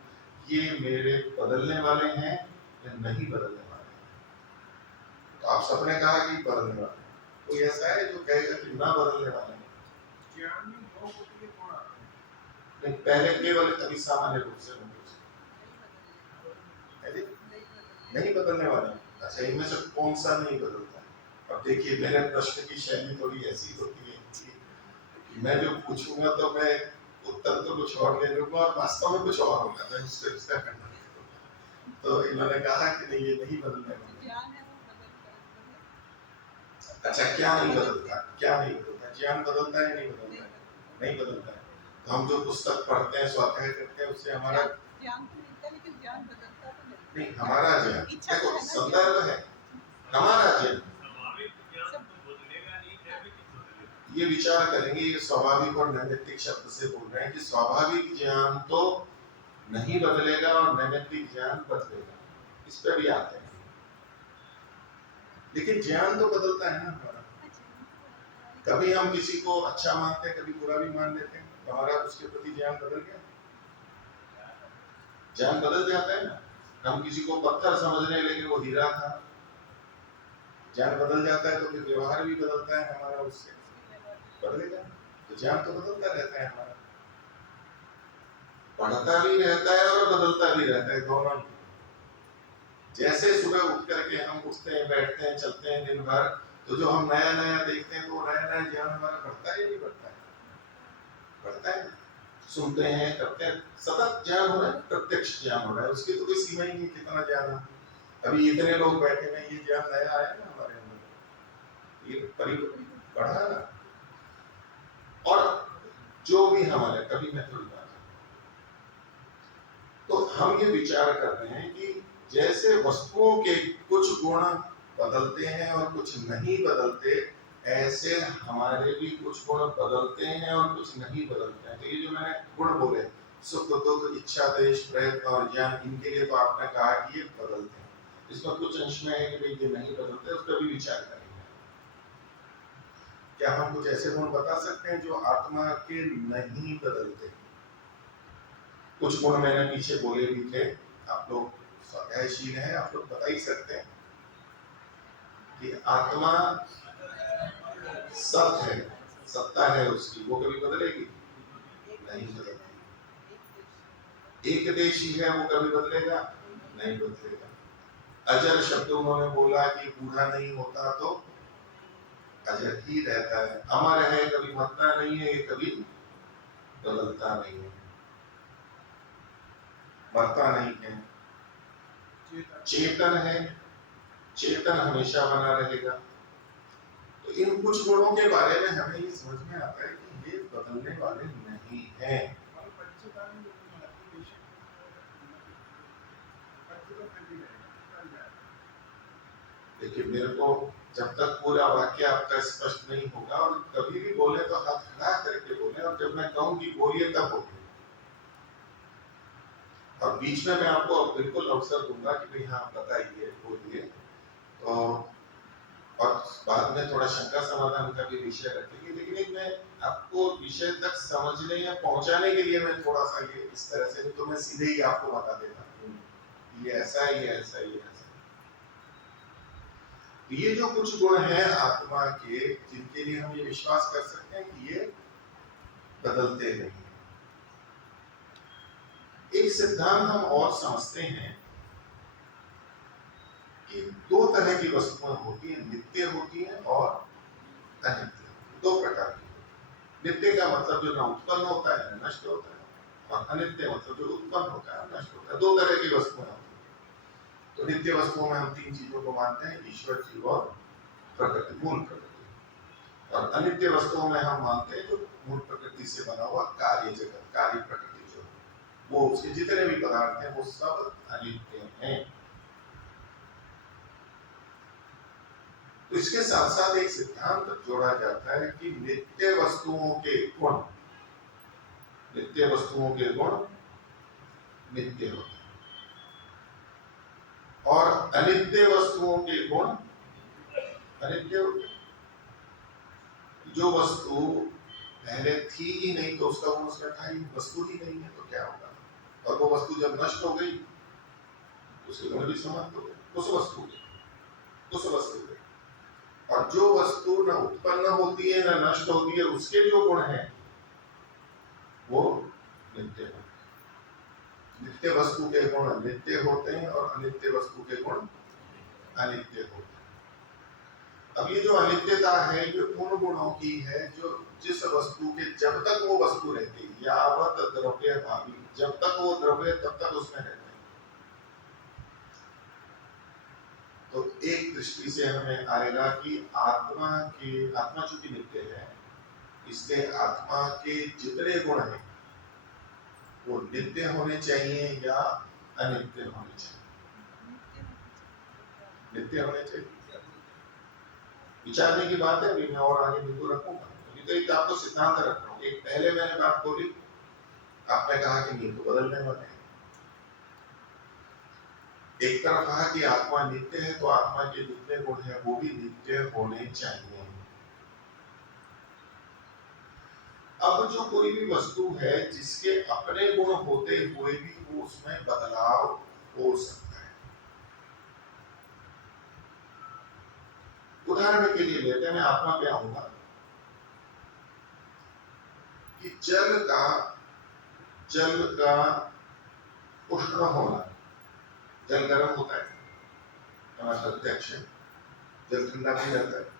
ये मेरे बदलने वाले हैं या नहीं बदलने वाले हैं? तो आप सबने कहा कि बदलने वाले हैं, कोई ऐसा है जो कहेगा कि ना बदलने वाले हैं? नहीं, पहले केवल अभी सामान्य रूप से नहीं बदलने वाले हैं। अच्छा, इनमें से कौन सा नहीं बदलता है? अब देखिए, मेरे प्रश्न की शैली थोड़ी ऐसी होती है कि मैं जो पूछूंगा तो मैं उत्तर तो कुछ और ले लूंगा और वास्तव में कुछ और होगा, मैं उसका करना। तो इन्होंने कहा कि नहीं, ये नहीं बदलने वाला। अच्छा, क्या नहीं बदलता? क्या नहीं बदलता? ज्ञान बदलता है, नहीं बदलता है? नहीं बदलता है। तो हम जो पुस्तक पढ़ते हैं, स्वाध्याय करते हैं, उससे हमारा ज्ञान तो मिलता है, लेकिन ज्ञान बदलता तो नहीं। हमारा ज्ञान, देखो संदर्भ है, हमारा ज्ञान ये विचार करेंगे, ये स्वाभाविक और नैमित्तिक शब्द से बोल रहे हैं कि स्वाभाविक ज्ञान तो नहीं बदलेगा और नैमित्तिक ज्ञान बदलेगा, इस पर भी आते हैं। लेकिन ज्ञान तो बदलता है ना हमारा, कभी हम किसी को अच्छा मानते हैं, कभी बुरा भी मान लेते हैं, तो हमारा उसके प्रति ज्ञान बदल गया, ज्ञान बदल जाता है ना। हम किसी को पत्थर समझने लगे, वो हीरा था, ज्ञान बदल जाता है, तो फिर व्यवहार भी बदलता है हमारा, उससे बदलेगा। तो ज्ञान तो बदलता रहता है हमारा, बढ़ता भी रहता है और बदलता भी रहता है, दोनों। जैसे सुबह उठ करके हम उठते हैं, बैठते हैं, चलते हैं दिन भर, तो जो हम नया नया देखते हैं, तो नया नया ज्ञान हमारा बढ़ता है या नहीं बढ़ता है? बढ़ता है। सुनते हैं, करते हैं, सतत ज्ञान हो रहा है, प्रत्यक्ष ज्ञान हो रहा है, उसकी तो कोई सीमा ही नहीं कितना ज्ञान है। अभी इतने लोग बैठे हैं, ये ज्ञान नया आया ना हमारे अंदर, ये बढ़ा ना। और जो भी हमारे, कभी मैं थोड़ी बात, तो हम ये विचार कर रहे हैं कि जैसे वस्तुओं के कुछ गुण बदलते हैं और कुछ नहीं बदलते, ऐसे हमारे भी कुछ गुण बदलते हैं और कुछ नहीं बदलते हैं। तो ये जो मैंने गुण बोले, सुख दुख, इच्छा, द्वेष, प्रयत्न और ज्ञान, इनके लिए तो आपने कहा कि ये बदलते हैं, इसमें कुछ अंश में है कि भाई ये नहीं बदलते, उस पर भी विचार करेंगे। क्या हम कुछ ऐसे गुण बता सकते हैं जो आत्मा के नहीं बदलते? कुछ गुण मैंने पीछे बोले भी थे, आप लोग स्वाध्यायशील हैं, आप लोग बता ही सकते हैं कि आत्मा सत है, सत्ता है उसकी, वो कभी बदलेगी नहीं? बदलेगी। एक देशी है, वो कभी बदलेगा नहीं? बदलेगा। अजर शब्द उन्होंने बोला कि बूढ़ा नहीं होता तो अजर ही रहता है। अमर है, कभी मरता नहीं है, कभी बदलता नहीं है, मरता नहीं है। चेतन है, चेतन हमेशा बना रहेगा। तो इन कुछ गुणों के बारे में हमें ये समझ में आता है कि ये बदलने वाले नहीं हैं। देखिए, मेरे को जब तक पूरा वाक्य आपका स्पष्ट नहीं होगा, और कभी भी बोले तो हाथ खड़ा करके बोले, और जब मैं कहूँ कि बोलिए तब बोलिए, और बीच में मैं आपको बिल्कुल अवसर दूंगा कि भाई हाँ बताइए, बोलिए, तो और बाद में थोड़ा शंका समाधान का भी विषय रखेंगे। लेकिन मैं आपको विषय तक समझने या पहुंचाने के लिए मैं थोड़ा सा ये इस तरह से, तो मैं सीधे ही आपको बता देता हूँ ये ऐसा है, ये ऐसा है, ये ऐसा। ये जो कुछ गुण हैं आत्मा के, जिनके लिए हम ये विश्वास कर सकते हैं कि ये बदलते नहीं। एक सिद्धांत हम और समझते हैं कि दो तरह की वस्तुएं होती हैं, नित्य होती हैं और अनित्य, दो प्रकार की। नित्य का मतलब जो न उत्पन्न होता है न नष्ट होता है, और अनित्य मतलब जो उत्पन्न होता है, नष्ट होता है। दो तरह की वस्तुएं होती हैं। तो नित्य वस्तुओं में हम तीन चीजों को मानते हैं, ईश्वर, जीव और प्रकृति, मूल प्रकृति। और अनित्य वस्तुओं में हम मानते हैं जो मूल प्रकृति से बना हुआ कार्य जगत, कार्य प्रकृति जो वो उसके जितने भी पदार्थ हैं वो सब अनित्य हैं। तो इसके साथ साथ एक सिद्धांत जोड़ा जाता है कि नित्य वस्तुओं के गुण, नित्य वस्तुओं के गुण नित्य होते हैं और अनित्य वस्तुओं के गुण अनित्य होते हैं। जो वस्तु पहले थी ही नहीं तो उसका गुण उसमें था ही, वस्तु ही नहीं है तो क्या होगा। और वो वस्तु जब नष्ट हो गई उसके गुण भी समाप्त हो गए उस वस्तु के। और जो वस्तु न उत्पन्न होती है न नष्ट होती है उसके जो गुण हैं वो नित्य होते हैं। नित्य वस्तु के गुण नित्य होते हैं और अनित्य वस्तु के गुण अनित्य होते हैं। अब ये जो अनित्यता है ये उन गुणों की है जो जिस वस्तु के जब तक वो वस्तु रहती है, यावत द्रव्य भावी, जब तक वो द्रव्य तब तक उसमें रहते हैं। तो एक दृष्टि से हमें आएगा कि आत्मा चूंकि नित्य है इसलिए आत्मा के जितने गुण हैं वो नित्य होने चाहिए या अनित्य होने चाहिए। नित्य होने चाहिए, विचारने की बात है। अभी मैं और आगे बिल्कुल रखूंगा, अभी तो एक आपको सिद्धांत रख रहा हूँ। एक पहले मैंने बात बोली, आपने कहा कि नहीं तो बदलने वाले हैं। एक तरफ कहा कि आत्मा नित्य है तो आत्मा के जितने गुण हैं वो भी नित्य होने चाहिए। अब जो कोई भी वस्तु है जिसके अपने गुण होते हुए भी वो उसमें बदलाव हो सकता है। उदाहरण के लिए लेते हैं, मैं आत्मा पे आऊंगा कि जल का उष्ण होना, जल गर्म होता है हमारा प्रत्यक्ष, जल ठंडा भी रहता है।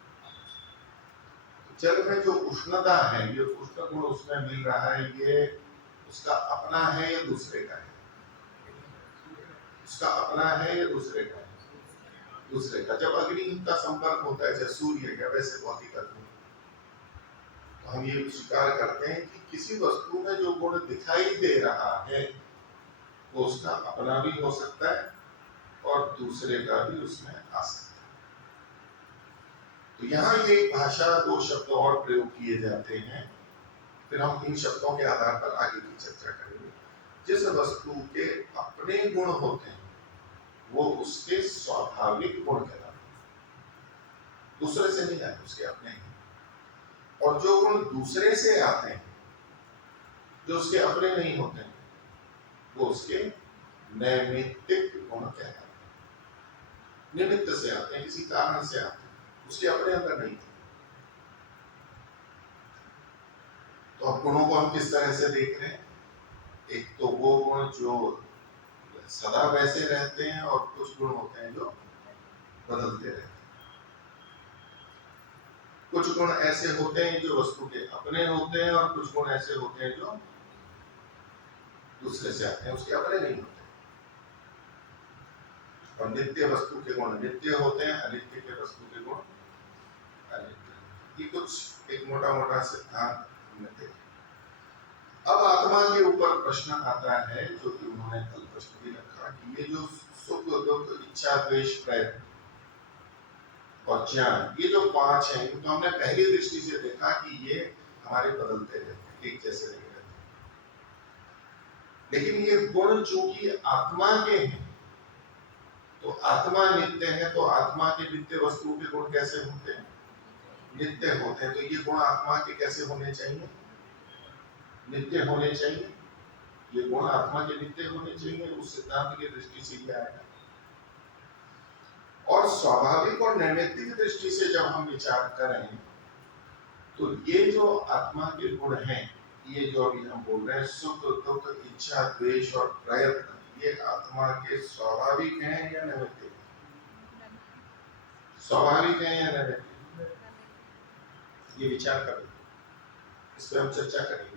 जल में जो उष्णता है, ये उष्ण गुण उसमें मिल रहा है, ये उसका अपना है या दूसरे का है? उसका अपना है या दूसरे का है? दूसरे का। जब अग्नि का संपर्क होता है जैसे सूर्य का, वैसे भौतिक तत्व, तो हम ये स्वीकार करते हैं कि किसी वस्तु में जो गुण दिखाई दे रहा है वो उसका अपना भी हो सकता है और दूसरे का भी उसमें आ सकता है। तो यहाँ ये भाषा, दो शब्द और प्रयोग किए जाते हैं, फिर हम इन शब्दों के आधार पर आगे की चर्चा करेंगे। जिस वस्तु के अपने गुण होते हैं वो उसके स्वाभाविक गुण कहलाते हैं, दूसरे से नहीं आते, उसके अपने हैं। और जो गुण दूसरे से आते हैं, जो उसके अपने नहीं होते हैं, वो उसके नैमित्तिक गुण कहलाते हैं। निमित्त से आते हैं, किसी कारण से आते हैं, उसके अपने अंदर नहीं थे। तो अब गुणों को हम किस तरह से देख रहे हैं? एक तो वो गुण जो सदा वैसे रहते हैं और कुछ गुण होते हैं जो बदलते रहते हैं। कुछ गुण ऐसे होते हैं जो वस्तु के अपने होते हैं और कुछ गुण ऐसे होते हैं जो दूसरे से आते हैं, उसके अपने नहीं होते। और नित्य वस्तु के गुण नित्य होते हैं, अनित्य के वस्तु के गुण अनित्य। ये कुछ एक मोटा मोटा सिद्धांत हमने देखा। अब आत्मा के ऊपर प्रश्न आता है जो कि उन्होंने कल प्रश्न भी रखा कि ये जो सुख दुख इच्छा द्वेष प्रयत्न और ज्ञान, ये जो पांच हैं, तो हमने पहली दृष्टि से देखा कि ये हमारे बदलते रहते हैं, एक जैसे नहीं रहते। लेकिन ये गुण चूंकि आत्मा के हैं तो आत्मा नित्य है, तो आत्मा के नित्य वस्तुओं के गुण कैसे होते हैं? नित्य होते हैं। तो ये गुण आत्मा के कैसे होने चाहिए? नित्य होने चाहिए। ये गुण आत्मा के नित्य होने चाहिए, उस सिद्धांत की दृष्टि से ये आएगा। और स्वाभाविक और नैमित्तिक दृष्टि से जब हम विचार करें तो ये जो आत्मा के गुण हैं, ये जो अभी हम बोल रहे हैं सुख दुख इच्छा द्वेष और प्रयत्न, ये आत्मा के स्वाभाविक हैं या नैमित्तिक? स्वाभाविक हैं या नैमित्तिक? ये विचार करें, इस पर हम चर्चा करेंगे।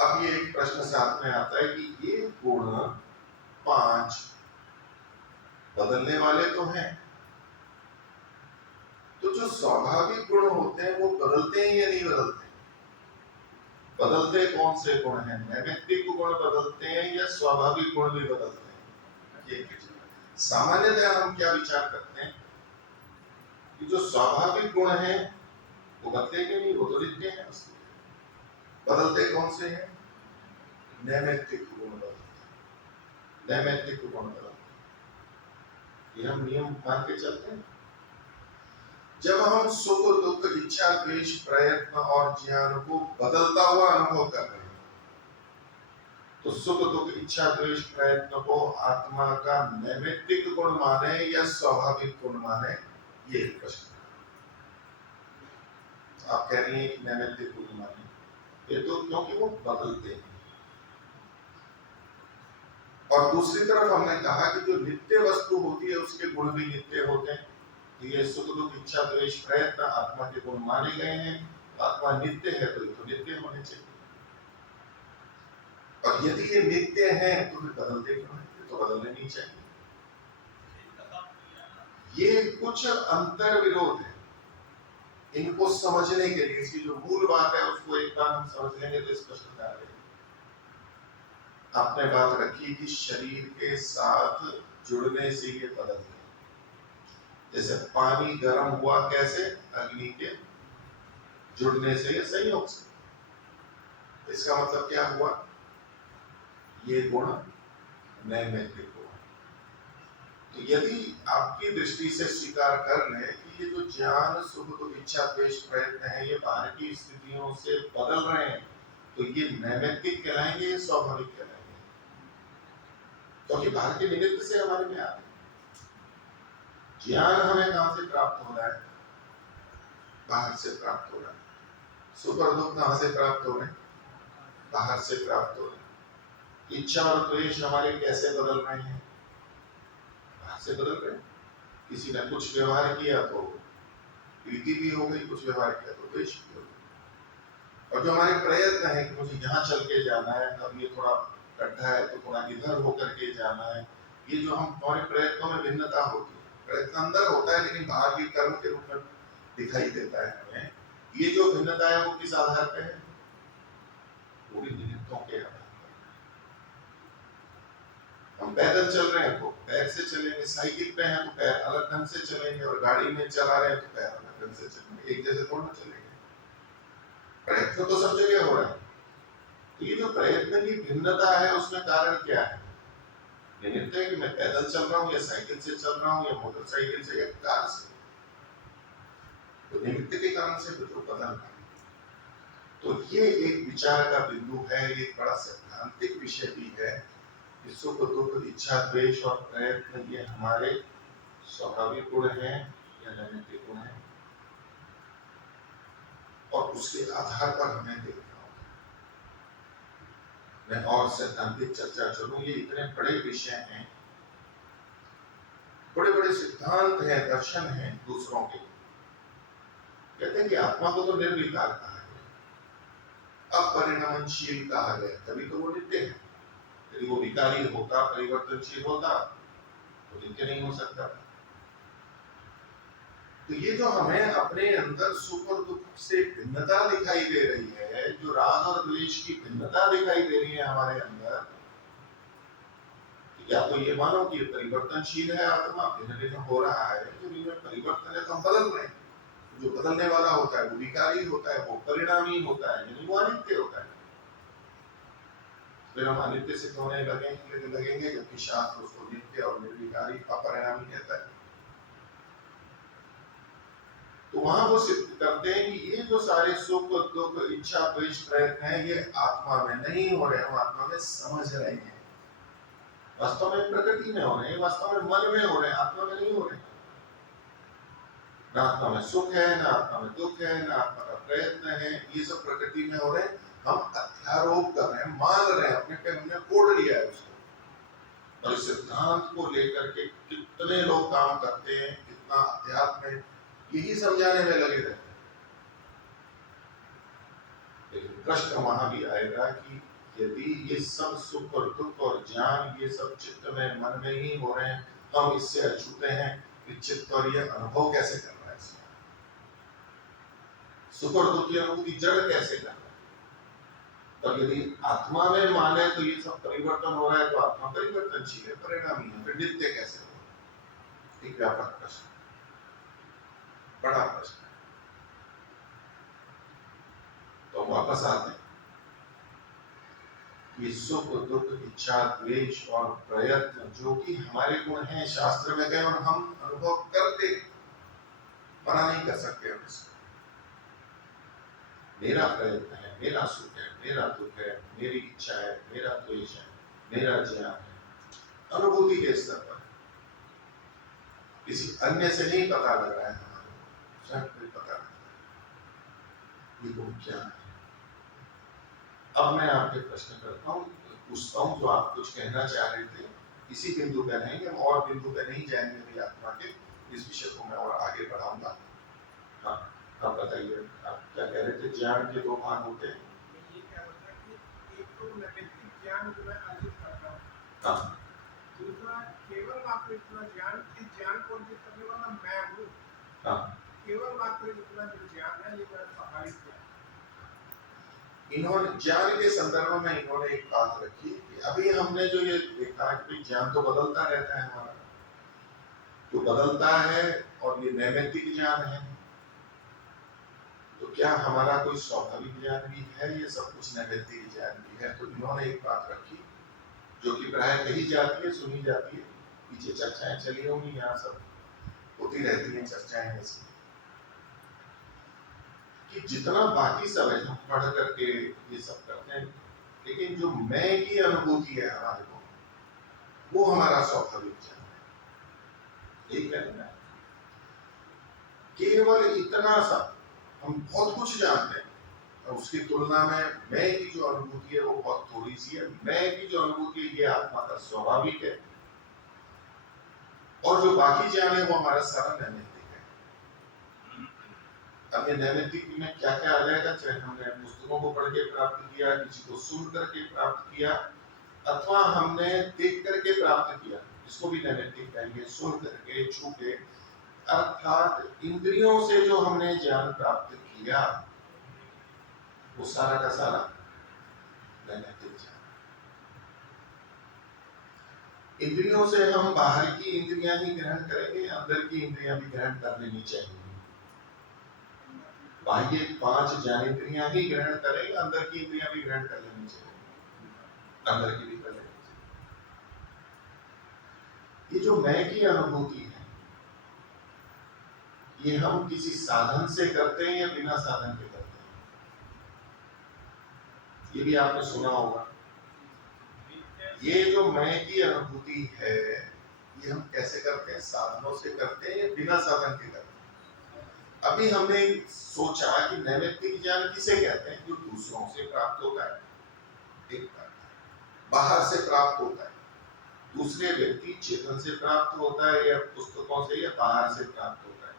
अब ये एक प्रश्न साथ में आता है कि ये गुण 5 बदलने वाले तो हैं, तो जो स्वाभाविक गुण होते हैं वो बदलते हैं या नहीं बदलते? बदलते कौन से गुण हैं? नैमित्तिक गुण बदलते हैं या स्वाभाविक गुण भी बदलते हैं? ये सामान्यतः हम क्या विचार करते हैं कि जो स्वाभाविक गुण हैं वो बदलेंगे नहीं, वो तो नित्य हैं। बदलते कौन से हैं? नैमित्तिक गुण बदलते, नैमित्तिक गुण बदलते। ये हम नियम मान के चलते हैं। जब हम सुख दुख इच्छा द्वेष प्रयत्न और ज्ञान को बदलता हुआ अनुभव कर रहे हैं, तो सुख दुख इच्छा द्वेष प्रयत्न को आत्मा का नैमित्तिक गुण माने या स्वाभाविक गुण माने, ये प्रश्न। आप कह रही हैं कि नैमित्तिक गुण माने, ये तो क्योंकि वो बदलते हैं। और दूसरी तरफ हमने कहा कि जो नित्य वस्तु होती है उसके गुण भी नित्य होते हैं। तो ये सुख दुख इच्छा द्वेष प्रयत्न आत्मा के गुण माने गए हैं। आत्मा नित्य है तो ये तो नित्य होने चाहिए। और यदि ये नित्य है तो फिर बदलते क्यों हैं? तो बदलने नहीं चाहिए। ये कुछ अंतर विरोध है, इनको समझने के लिए इसकी जो मूल बात है उसको एक बार हम समझ लेंगे तो स्पष्टता आ जाएगी। आपने बात रखी कि शरीर के साथ जुड़ने से ये बदलते हैं। जैसे पानी गर्म हुआ कैसे? अग्नि के जुड़ने से या संयोग से। इसका मतलब क्या हुआ? ये गुण नैमित्तिक गुण। तो यदि आपकी दृष्टि से स्वीकार कर लें कि ये जो ज्ञान सुख दुख इच्छा द्वेष प्रयत्न है ये बाहर की स्थितियों से बदल रहे हैं, तो ये नैमित्तिक कहलाएंगे या स्वाभाविक कहलाएंगे? क्योंकि बाहर के निमित्त से हमारे में आ रहे हैं। ज्ञान हमें कहां से प्राप्त हो रहा है? बाहर से प्राप्त हो रहा है। सुख और दुख कहां से प्राप्त हो रहे हैं? बाहर से प्राप्त हो रहे हैं। इच्छा और द्वेष हमारे कैसे बदल रहे हैं? बाहर से बदल रहे हैं। किसी ने कुछ व्यवहार किया तो प्रीति भी हो गई, कुछ व्यवहार किया तो द्वेष भी हो गई। और जो हमारे प्रयत्न है कि मुझे यहाँ चल के जाना है, अब ये थोड़ा गड्ढा है तो थोड़ा इधर होकर के जाना है, ये जो हम हमारे प्रयत्नों में भिन्नता होती है। प्रयत्न अंदर होता है लेकिन बाहर भी कर्म के रूप में दिखाई देता है हमें। ये जो भिन्नता है वो किस आधार पे है? पूरी निमित्तों के आधार पर। हम पैदल चल रहे हैं तो पैर से चलेंगे, साइकिल पे हैं तो पैर अलग ढंग से चलेंगे, और गाड़ी में चला रहे हैं तो पैर अलग ढंग से चलेंगे, एक जैसे थोड़ा चलेंगे। प्रयत्न तो सब जगह हो रहा है। तो ये जो प्रयत्न की भिन्नता है उसमें कारण क्या है? निमित्त है कि मैं पैदल चल रहा हूँ या साइकिल से चल रहा हूँ या मोटरसाइकिल से या कार से। तो निमित्त के कारण से तो बदल रहा है। तो ये एक विचार का बिंदु है, ये बड़ा सैद्धांतिक विषय भी है कि सुख दुख इच्छा द्वेष और प्रयत्न ये हमारे स्वाभाविक गुण हैं या नैमित्तिक गुण हैं, और उसके आधार पर हमें देखना होगा। मैं और सैद्धांतिक चर्चा करूं, ये इतने बड़े विषय हैं, बड़े बड़े सिद्धांत हैं, दर्शन हैं दूसरों के। कहते हैं कि आत्मा को तो निर्विकार कहा गया, अपरिणमनशील कहा गया, तभी तो वो नित्य है। यदि वो विकारी होता, परिवर्तनशील होता तो नित्य नहीं हो सकता। तो ये जो हमें अपने अंदर सुख और दुख से भिन्नता दिखाई दे रही है, जो राग और द्वेष की भिन्नता दिखाई दे रही है हमारे अंदर, या तो ये मानो कि परिवर्तनशील है, आत्मा भिन्न भिन्न हो रहा है, जो इनमें परिवर्तन है तो हम बदल रहे हैं। जो बदलने वाला होता है वो विकारी होता है, वो परिणामी होता है, यानी वो अनित्य होता है। फिर हम अनित्य सिद्ध होने लगेंगे जबकि शास्त्र उसको नित्य और निर्विकारी अपरिणामी कहता है। तो वहां वो सिद्ध करते हैं कि ये जो सारे सुख दुख इच्छा द्वेष प्रयत्न है ये आत्मा में नहीं हो रहे, हम आत्मा में समझ रहे हैं। वास्तव में प्रकृति में हो रहे हैं, वास्तव में मन में हो रहे हैं, आत्मा में नहीं हो रहे। ना आत्मा में सुख है, ना आत्मा में दुख है, ना आत्मा का प्रयत्न है, ये सब प्रकृति में हो रहे हैं। हम अध्यारोप कर रहे हैं, मान रहे हैं, अपने पे हमने कोड़ लिया है उसको। और इस सिद्धांत को लेकर के कितने लोग काम करते हैं, कितना अध्यात्म है, यही समझाने में लगे रहते हैं। लेकिन प्रश्न वहां भी आएगा कि यदि ये सब सुख और दुख और ज्ञान ये सब चित्त में मन में ही हो रहे हैं, हम इससे अछूते हैं, कि चित्त और ये अनुभव कैसे कर रहा है, सुख और दुख की अनुभूति जड़ कैसे कर रहा है। तब यदि आत्मा में माने तो ये सब परिवर्तन हो रहा है, तो आत्मा परिवर्तनशील है, परिणामी है, फिर नित्य कैसे हो। एक व्यापक प्रश्न, बड़ा प्रश्न। तो वापस आते हैं, ये सुख दुख इच्छा द्वेष और प्रयत्न जो कि हमारे गुण हैं, शास्त्र में गए और हम अनुभव करते, मना नहीं कर सकते हम इसको। मेरा प्रयत्न है, मेरा सुख है, मेरा दुख है, मेरी इच्छा है, मेरा द्वेष है, मेरा ज्ञान है, अनुभूति के स्तर पर किसी अन्य से नहीं पता लग रहा है, हमारे स्वयं को पता लग रहा है ये गुण क्या है। अब मैं आपके प्रश्न करता हूँ, पूछता हूँ, जो आप कुछ कहना चाह रहे थे इसी बिंदु पे रहेंगे, हम और बिंदु पे नहीं जाएंगे मेरी आत्मा के, इस विषय को मैं और आगे बढ़ाऊंगा। हाँ, आप बताइए, आप क्या कह रहे थे। ज्ञान के दो भाग होते हैं। ये क्या होता है कि एक तो नैतिक ज्ञान जो मैं अर्जित करता हूँ, हाँ, दूसरा केवल मात्र इतना ज्ञान, इस ज्ञान को अर्जित करने वाला मैं हूँ। हाँ, केवल मात्र इतना जो ज्ञान है ये मेरा स्वाभाविक ज्ञान। इन्होंने ज्ञान के संदर्भ में इन्होंने एक बात रखी कि अभी हमने जो ये देखा कि ज्ञान तो बदलता रहता है हमारा, जो बदलता है, और ये नैमित्तिक ज्ञान है, तो क्या हमारा कोई स्वाभाविक ज्ञान भी है, ये सब कुछ नैमित्तिक ज्ञान भी है। तो इन्होंने एक बात रखी जो कि प्राय कही जाती है, सुनी जाती है, पीछे चर्चाएं चली होंगी, यहाँ सब होती रहती हैं चर्चाएं ऐसी, कि जितना बाकी सब है हम पढ़ करके ये सब करते हैं, लेकिन जो मैं की अनुभूति है हमारे को, वो हमारा स्वाभाविक ज्ञान है। यही कहना है, केवल इतना सा हम बहुत कुछ जानते हैं, और उसकी तुलना में मैं की जो अनुभूति है वो बहुत थोड़ी सी है। मैं की जो अनुभूति है ये आत्मा का स्वाभाविक है, और जो बाकी ज्ञान है वो हमारा सारा नैमित्तिक है। अब ये नैमित्तिक में क्या क्या आ जाएगा, चाहे हमने पुस्तकों को पढ़ के प्राप्त किया, किसी को सुन करके प्राप्त किया, अथवा हमने देख करके प्राप्त किया, इसको भी नैमित्तिक कहेंगे, सुन करके, छू के, अर्थात इंद्रियों से जो हमने ज्ञान प्राप्त किया वो सारा का सारा नैमित्तिक ज्ञान। इंद्रियों से हम बाहर की इंद्रियां ही ग्रहण करेंगे, अंदर की इंद्रियां भी ग्रहण कर लेनी चाहिए। बाह्य 5 ज्ञानेंद्रियां ही ग्रहण करेंगे, अंदर की इंद्रियां भी ग्रहण कर लेनी चाहिए, अंदर की भी कर लेनी चाहिए। ये जो मैं की अनुभूति है, ये हम किसी साधन से करते हैं या बिना साधन के करते हैं, ये भी आपने सुना होगा। ये जो मैं की अनुभूति है ये हम कैसे करते हैं, साधनों से करते हैं या बिना साधन के करते हैं। अभी हमने सोचा कि नैमित्तिक ज्ञान किसे कहते हैं, जो दूसरों से प्राप्त होता है, एक बाहर से प्राप्त होता है, दूसरे व्यक्ति चेतन से प्राप्त होता है, या पुस्तकों से, या बाहर से प्राप्त होता है,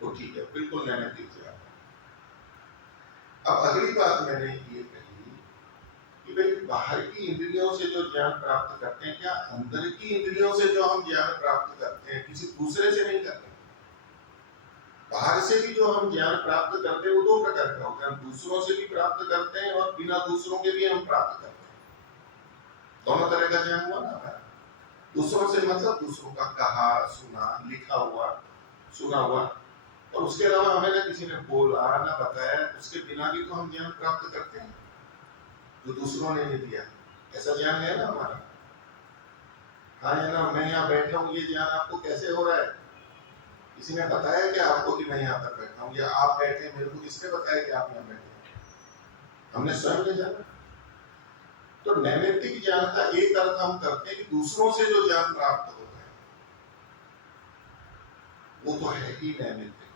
तो ठीक है, बिल्कुल नैमित्तिक ज्ञान। अब अगली बात मैंने ये कही कि भाई बाहर की इंद्रियों से जो ज्ञान प्राप्त करते हैं, क्या अंदर की इंद्रियों से जो हम ज्ञान प्राप्त करते हैं किसी दूसरे से नहीं करते। बाहर से भी जो हम ज्ञान प्राप्त करते हैं वो 2 प्रकार का होता है, हम दूसरों से भी प्राप्त करते हैं और बिना दूसरों के भी हम प्राप्त करते हैं। दोनों तरह का ज्ञान हुआ ना हमारा। दूसरों से मतलब दूसरों का कहा सुना, लिखा हुआ, सुना हुआ, और उसके अलावा हमें ना किसी ने बोला ना बताया, उसके बिना भी तो हम ज्ञान प्राप्त करते हैं जो दूसरों ने नहीं दिया। ऐसा ज्ञान है ना हमारा। हाँ है ना, मैं यहाँ बैठा हूँ, ये ज्ञान आपको कैसे हो रहा है, किसी ने बताया क्या आपको कि मैं यहाँ पर बैठा हूँ, या आप बैठे, मेरे को किसने बताया कि आप यहाँ बैठे, हमने स्वयं ने जाना। तो नैमित्तिक ज्ञान का एक अर्थ हम करते हैं कि दूसरों से जो ज्ञान प्राप्त होता है वो तो है ही नैमित्तिक,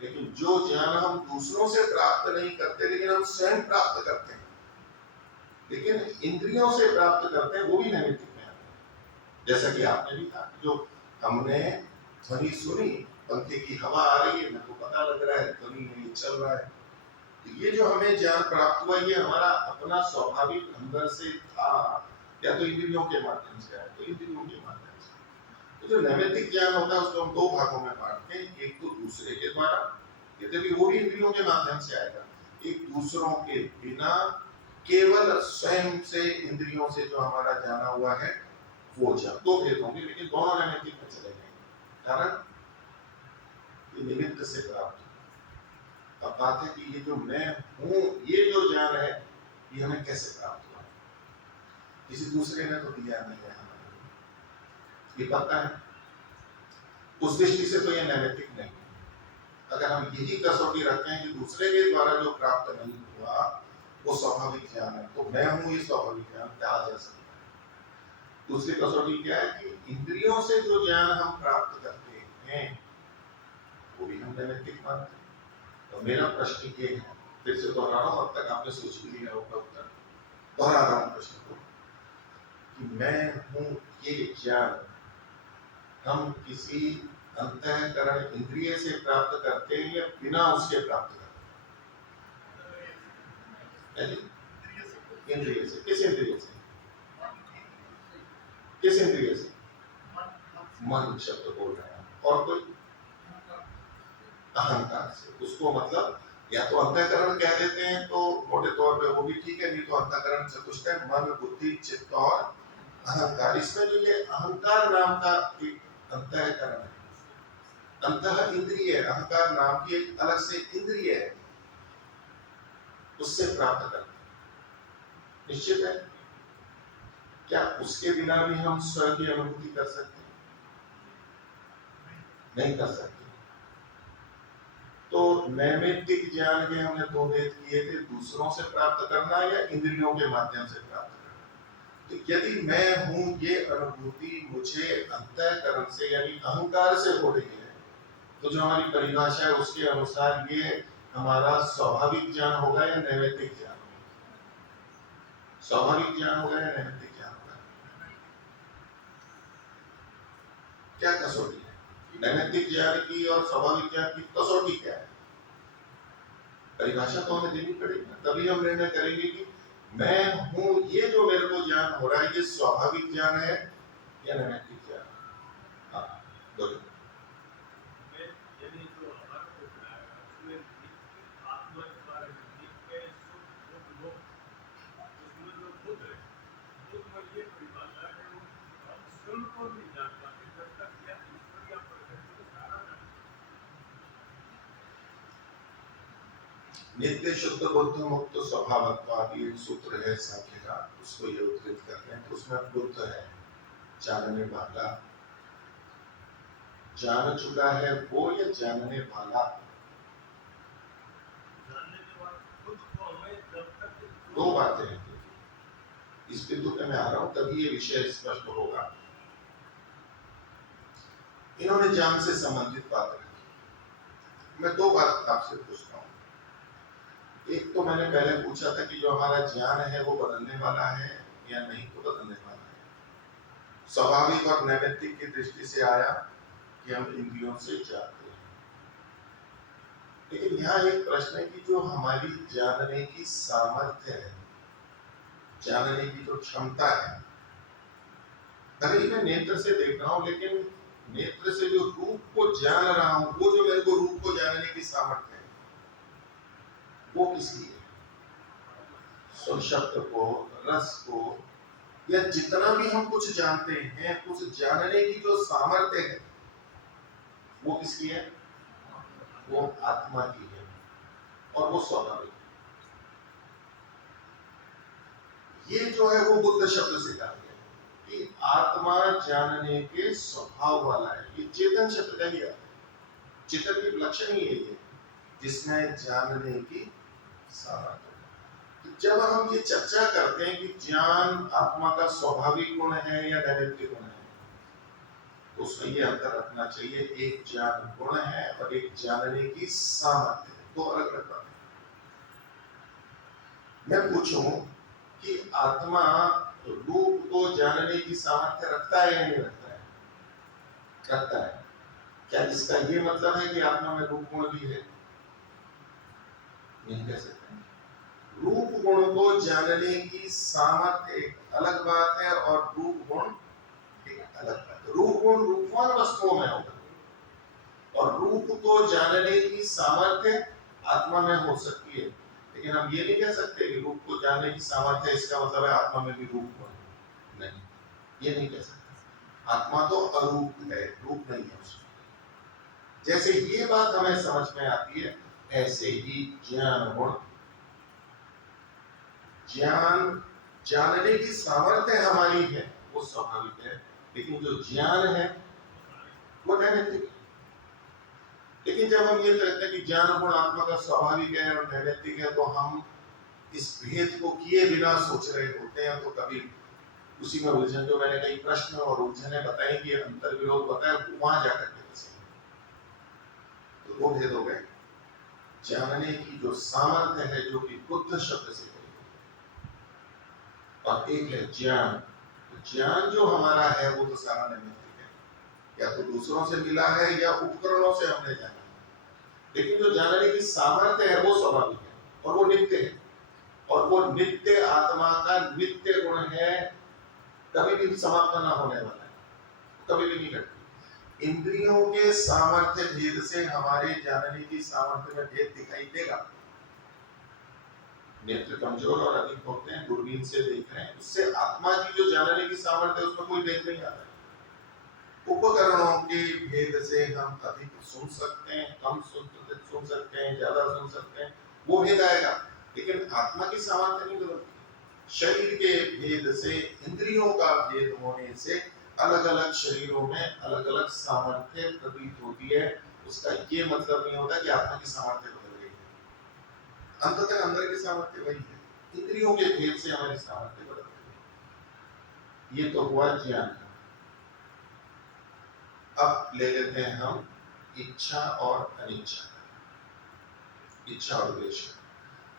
लेकिन जो ज्ञान हम दूसरों से प्राप्त नहीं करते लेकिन हम स्वयं प्राप्त करते हैं, लेकिन इंद्रियों से प्राप्त करते हैं, वो भी नैमित्तिक में आता है। जैसा कि आपने भी कहा, जो हमने ध्वनि सुनी, पंखे की हवा आ रही है, मेरे को पता लग रहा है ध्वनि में चल रहा है, तो ये जो हमें ज्ञान प्राप्त हुआ ये हमारा अपना स्वाभाविक अंदर से था, या तो इंद्रियों के माध्यम से आया, तो इंद्रियों के माध्यम से। तो जो नैमित्तिक ज्ञान होता है उसको हम दो भागों में बांटते हैं, एक तो दूसरे के द्वारा, यद्यपि वो भी इंद्रियों के माध्यम से आएगा, एक दूसरों के बिना केवल स्वयं से इंद्रियों से जो हमारा जाना हुआ है वो ज्ञान। दो भेद होंगे लेकिन दोनों नैमित्तिक में चले गए, कारण ये निमित्त से प्राप्त हो। अब बात है कि ये जो मैं हूँ, ये जो ज्ञान है ये हमें कैसे प्राप्त हुआ, किसी दूसरे ने तो दिया नहीं है हमें, ये पता है। उस दृष्टि से तो ये नैमित्तिक नहीं है। अगर हम यही कसौटी रखते हैं कि दूसरे के द्वारा जो प्राप्त नहीं हुआ वो स्वाभाविक ज्ञान है, तो मैं हूँ ये स्वाभाविक ज्ञान कहा जा सकता है। दूसरी कसौटी क्या है कि इंद्रियों से जो ज्ञान हम प्राप्त करते हैं वो भी हम नैमित्तिक मानते हैं। तो मेरा प्रश्न ये है, फिर से दोहरा रहा हूं, अब तक आपने सोच भी लिया होगा उत्तर, दोहरा रहा हूं प्रश्न को, कि मैं हूं ये ज्ञान हम किसी अंतःकरण इंद्रिय से प्राप्त करते हैं या बिना उसके प्राप्त करते हैं? इंद्रिय से। किस इंद्रिय से? किस इंद्रिय से? मन शब्द बोल रहे हैं। और कोई? अहंकार से। उसको मतलब या तो अंतःकरण कह देते हैं तो मोटे तौर पे वो भी ठीक है, नहीं तो अंतःकरण चतुष्टय मन बुद्धि चित्त और अहंकार। इसमें जो ये अहंकार नाम का एक अंतःकरण है, अंतः इंद्रिय, अहंकार नाम की एक अलग से इंद्रिय है, उससे प्राप्त करते हैं। निश्चित है, क्या उसके बिना भी हम स्वयं की अनुभूति कर सकते हैं? नहीं कर सकते। तो नैमित्तिक ज्ञान के हमने दो भेद किए थे, दूसरों से प्राप्त करना या इंद्रियों के माध्यम से प्राप्त करना। तो यदि मैं हूं ये अनुभूति मुझे अंतःकरण से यानी अहंकार से हो रही है, तो जो हमारी परिभाषा है उसके अनुसार ये हमारा स्वाभाविक ज्ञान होगा या नैमित्तिक ज्ञान होगा? स्वाभाविक ज्ञान होगा या नैमित्तिक ज्ञान होगा? क्या कसौटी है नैमित्तिक ज्ञान की और स्वाभाविक ज्ञान की? कसौटी क्या है? परिभाषा तो हमें देनी पड़ेगी, तभी हम निर्णय करेंगे कि मैं हूं ये जो मेरे को ज्ञान हो रहा है ये स्वाभाविक ज्ञान है या नैमित्तिक ज्ञान? हाँ बोलो। नित्य शुद्ध बुद्ध मुक्त स्वभावत्वादी सूत्र है सांख्य का, उसको ये उद्धृत करते हैं। तो उसमें बुद्ध है जानने वाला, जान चुका है वो या जानने वाला? दो बातें हैं, इस बिंदु पे मैं आ रहा हूं तभी ये विषय स्पष्ट होगा। इन्होंने ज्ञान से संबंधित बात रखी। मैं दो बात आपसे पूछता हूं। एक तो मैंने पहले पूछा था कि जो हमारा ज्ञान है वो बदलने वाला है या नहीं, तो बदलने वाला है। स्वाभाविक और नैमित्तिक की दृष्टि से आया कि हम इंद्रियों से जानते हैं, लेकिन यहाँ एक प्रश्न है कि जो हमारी जानने की सामर्थ्य है, जानने की जो क्षमता है, भले ही मैं नेत्र से देख रहा हूं लेकिन नेत्र से जो रूप को जान रहा हूं, वो जो मेरे को रूप को जानने की सामर्थ्य है वो किसकी है? सुन शब्द को, रस को, या जितना भी हम कुछ जानते हैं उस जानने की जो सामर्थ्य है वो किसकी है? वो आत्मा की है और वो स्वाभाविक है। ये जो है वो बुद्ध शब्द से कहा गया कि आत्मा जानने के स्वभाव वाला है। ये चेतन शब्द का ही अर्थ है, चेतन की लक्षण ही है ये, जिसमें जानने की सामर्थ्य। तो जब हम ये चर्चा करते हैं कि ज्ञान आत्मा का स्वाभाविक गुण है या नैमित्तिक गुण है, तो उसमें ये अंतर रखना चाहिए, एक ज्ञान गुण है और एक जानने की सामर्थ्य है, दो अलग अलग बातें। मैं पूछूं कि आत्मा रूप को जानने की सामर्थ्य रखता है या नहीं रखता है? रखता है। क्या इसका ये मतलब है कि आत्मा में रूप गुण भी है? नहीं कह सकते। रूप गुण को जानने की सामर्थ्य एक अलग बात है और रूप गुण एक अलग बात है। रूप गुण रूपवान वस्तुओं में होगा और रूप को जानने की सामर्थ्य आत्मा में हो सकती है, लेकिन हम ये नहीं कह सकते कि रूप को जानने की सामर्थ्य इसका मतलब है आत्मा में भी रूप गुण नहीं, ये नहीं कह सकते। आत्मा तो अरूप है, रूप नहीं है उसमें। जैसे ये बात हमें समझ में आती है, ऐसे ही ज्ञान गुण, ज्ञान जानने की सामर्थ्य हमारी है वो स्वाभाविक है, लेकिन जो ज्ञान है वो नैमित्तिक है। लेकिन जब हम ये कहते हैं कि ज्ञान गुण आत्मा का स्वाभाविक है और नैमित्तिक है, तो हम इस भेद को किए बिना सोच रहे होते हैं, तो कभी उसी में उलझन, जो मैंने कई प्रश्न और उलझने बताई कि अंतर विरोध बताया, वहां जाकर के तो वो भेद हो गए। जानने की जो सामर्थ्य है जो कि बुद्ध शब्द से और एक है ज्ञान। तो ज्ञान जो हमारा है वो तो सारा नैमित्तिक है, या तो दूसरों से मिला है या उपकरणों से हमने जाना है। लेकिन जो जानने की सामर्थ्य है वो स्वाभाविक है और वो नित्य है, और वो नित्य आत्मा का नित्य गुण है, कभी भी समाप्त ना होने वाला है, कभी भी नहीं घटती। इंद्रियों के सामर्थ्य भेद से हमारे जानने की सामर्थ्य में भेद दिखाई देगा। नेत्र कमजोर और अधिक होते हैं, दूरबीन से देख रहे हैं, उससे आत्मा की जो जानने की सामर्थ्य है उसमें कोई भेद नहीं आता है। उपकरणों के भेद से हम अधिक सुन सकते हैं, कम सुन सकते हैं, ज्यादा सुन सकते हैं, वो भेद आएगा, लेकिन आत्मा की सामर्थ्य नहीं बदलती। शरीर के भेद से, इंद्रियों का भेद होने से अलग अलग शरीरों में अलग अलग सामर्थ्य प्रतीत होती है। उसका ये मतलब नहीं होता कि आत्मा की सामर्थ्य बदल गई है। अंततः अंदर की सामर्थ्य वही है, इंद्रियों के भेद से हमारी सामर्थ्य बदल गई। ये तो हुआ ज्ञान। अब ले लेते हैं हम इच्छा और अनिच्छा, इच्छा और द्वेष।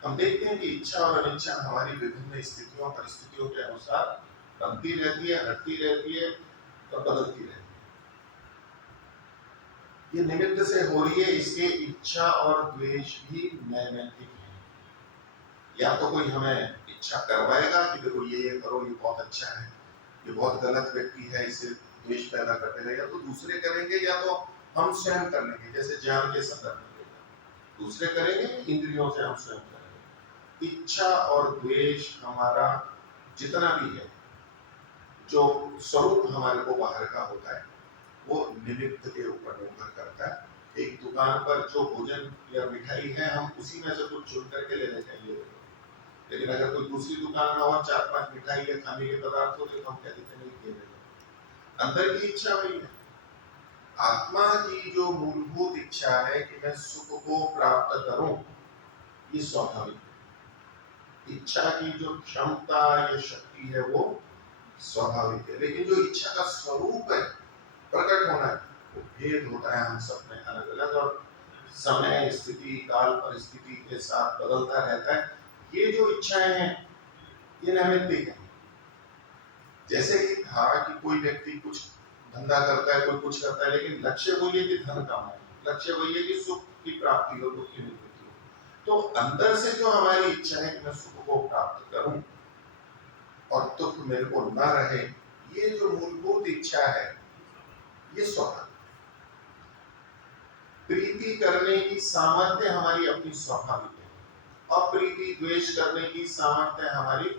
हम देखते हैं कि इच्छा और अनिच्छा हमारी विभिन्न स्थितियों परिस्थितियों के अनुसार बनती रहती है, हटती रहती है और बदलती रहती है। ये निमित्त से हो रही है, इसके इच्छा और द्वेष भी नैमित्तिक है। या तो कोई हमें इच्छा करवाएगा कि देखो ये करो, ये बहुत अच्छा है, ये बहुत गलत व्यक्ति है, इसे द्वेष पैदा कर देगा, या तो दूसरे करेंगे या तो हम स्वयं कर लेंगे। जैसे ज्ञान के संदर्भ में दूसरे करेंगे, इंद्रियों से हम स्वयं करेंगे। इच्छा और द्वेष हमारा जितना भी है, जो स्वरूप हमारे को बाहर का होता है, वो निमित्त के ऊपर निर्भर करता है। एक दुकान पर जो भोजन या मिठाई है, हम उसी में से कुछ चुन करके ले लेते हैं, लेकिन अगर कोई दूसरी दुकान में और 4-5 मिठाई या खाने के पदार्थ हो तो हम कह देते हैं ये ले लो। अंदर की इच्छा वही है। आत्मा की जो मूलभूत इच्छा है कि मैं सुख को प्राप्त करूं, ये स्वाभाविक है। इच्छा की जो क्षमता या शक्ति है वो स्वाभाविक है, लेकिन जो इच्छा का स्वरूप है, प्रकट होना है, वो भेद होता है हम सब में अलग अलग, और समय, स्थिति, काल, परिस्थिति के साथ बदलता रहता है। ये जो इच्छाएं हैं ये नैमित्तिक है। जैसे कि था कि कोई व्यक्ति कुछ धंधा करता है, कोई कुछ करता है, लेकिन लक्ष्य वही है कि धन कमाए, लक्ष्य वही है कि सुख की प्राप्ति हो, दुख की निवृत्ति हो। तो अंदर से जो हमारी इच्छा है कि मैं सुख को प्राप्त करूं और दुख मेरे को न रहे, ये जो मूलभूत इच्छा है ये स्वाभाविक। प्रीति करने की सामर्थ्य हमारी अपनी स्वाभाविक है, अप्रीति द्वेष करने की सामर्थ्य हमारी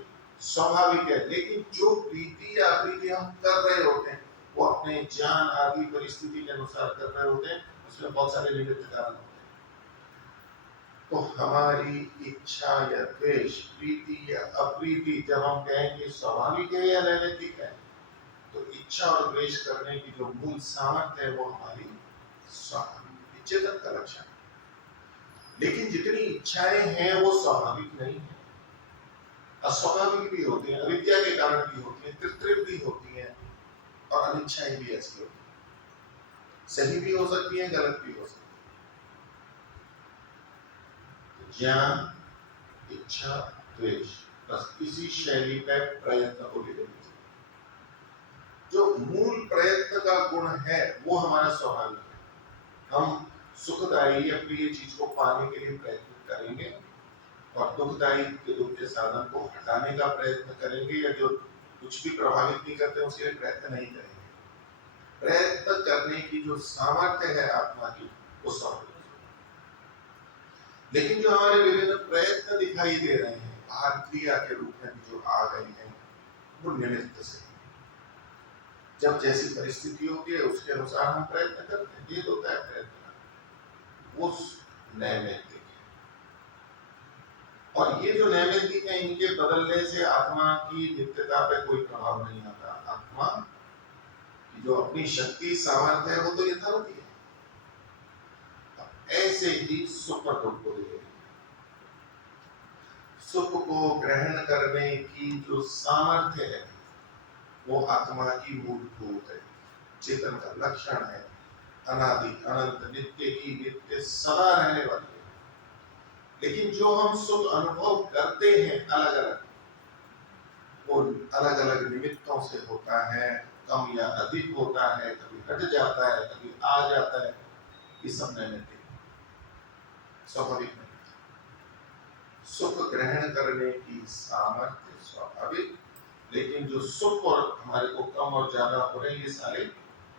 स्वाभाविक है। लेकिन जो प्रीति या अप्रीति हम कर रहे होते हैं वो अपने ज्ञान आदि परिस्थिति के अनुसार कर रहे होते हैं, उसमें बहुत सारे निमित्त कारण होते हैं। तो हमारी इच्छा या द्वेष, प्रीति या अप्रीति जब हम कहेंगे स्वाभाविक है या नैमित्तिक है, तो इच्छा और द्वेष करने की जो मूल सामर्थ्य है वो हमारी स्वाभाविक चेतन का लक्षण। लेकिन जितनी इच्छाएं हैं वो स्वाभाविक नहीं है, अस्वाभाविक भी होती हैं, अविद्या के कारण भी होती हैं, कृत्रिम भी होती हैं, और अनिच्छाएं भी ऐसी होती हैं। सही भी हो सकती हैं, गलत भी हो सकती हैं। ज्ञान, इच्छा, द्वेष, बस इसी शैली पे प्रयत्न को ले लेंगे। जो मूल प्रयत्न का गुण है वो हमारा स्वाभाविक है। हम सुखदायी या प्रिय चीज को पाने के लिए प्रयत्न करेंगे, और दुखदायी दुख के साधन को हटाने का प्रयत्न करेंगे, या जो कुछ भी प्रभावित नहीं करते उसके लिए प्रयत्न नहीं करेंगे। प्रयत्न करने की जो सामर्थ्य है आत्मा की, वो स्वाभाविक। लेकिन जो हमारे विभिन्न प्रयत्न दिखाई दे रहे हैं बाहर क्रिया के रूप में भी जो आ गए हैं, वो निमित्त से, जब जैसी परिस्थिति होती है उसके अनुसार हम प्रयत्न करते हैं। ये होता है प्रयत्न, वो नैमित्तिक है। और ये जो नैमित्तिक है, इनके बदलने से आत्मा की नित्यता पे कोई प्रभाव नहीं आता। आत्मा की जो अपनी शक्ति सामर्थ्य है वो तो यथावत ही है। ऐसे ही सुख और दुख को देखें। सुख को ग्रहण करने की जो सामर्थ्य है वो आत्मा की मूलभूत है, चेतन का लक्षण है, अनादि अनंत नित्य की नित्य सदा रहने वाली है। लेकिन जो हम सुख अनुभव करते हैं अलग अलग, वो अलग अलग निमित्तों से होता है, कम या अधिक होता है, कभी हट जाता है, कभी आ जाता है। ये सब नैमित्तिक स्वाभाविक नहीं। सुख ग्रहण करने की सामर्थ्य स्वाभाविक, लेकिन जो सुख और हमारे को कम और ज्यादा हो रहे हैं ये सारे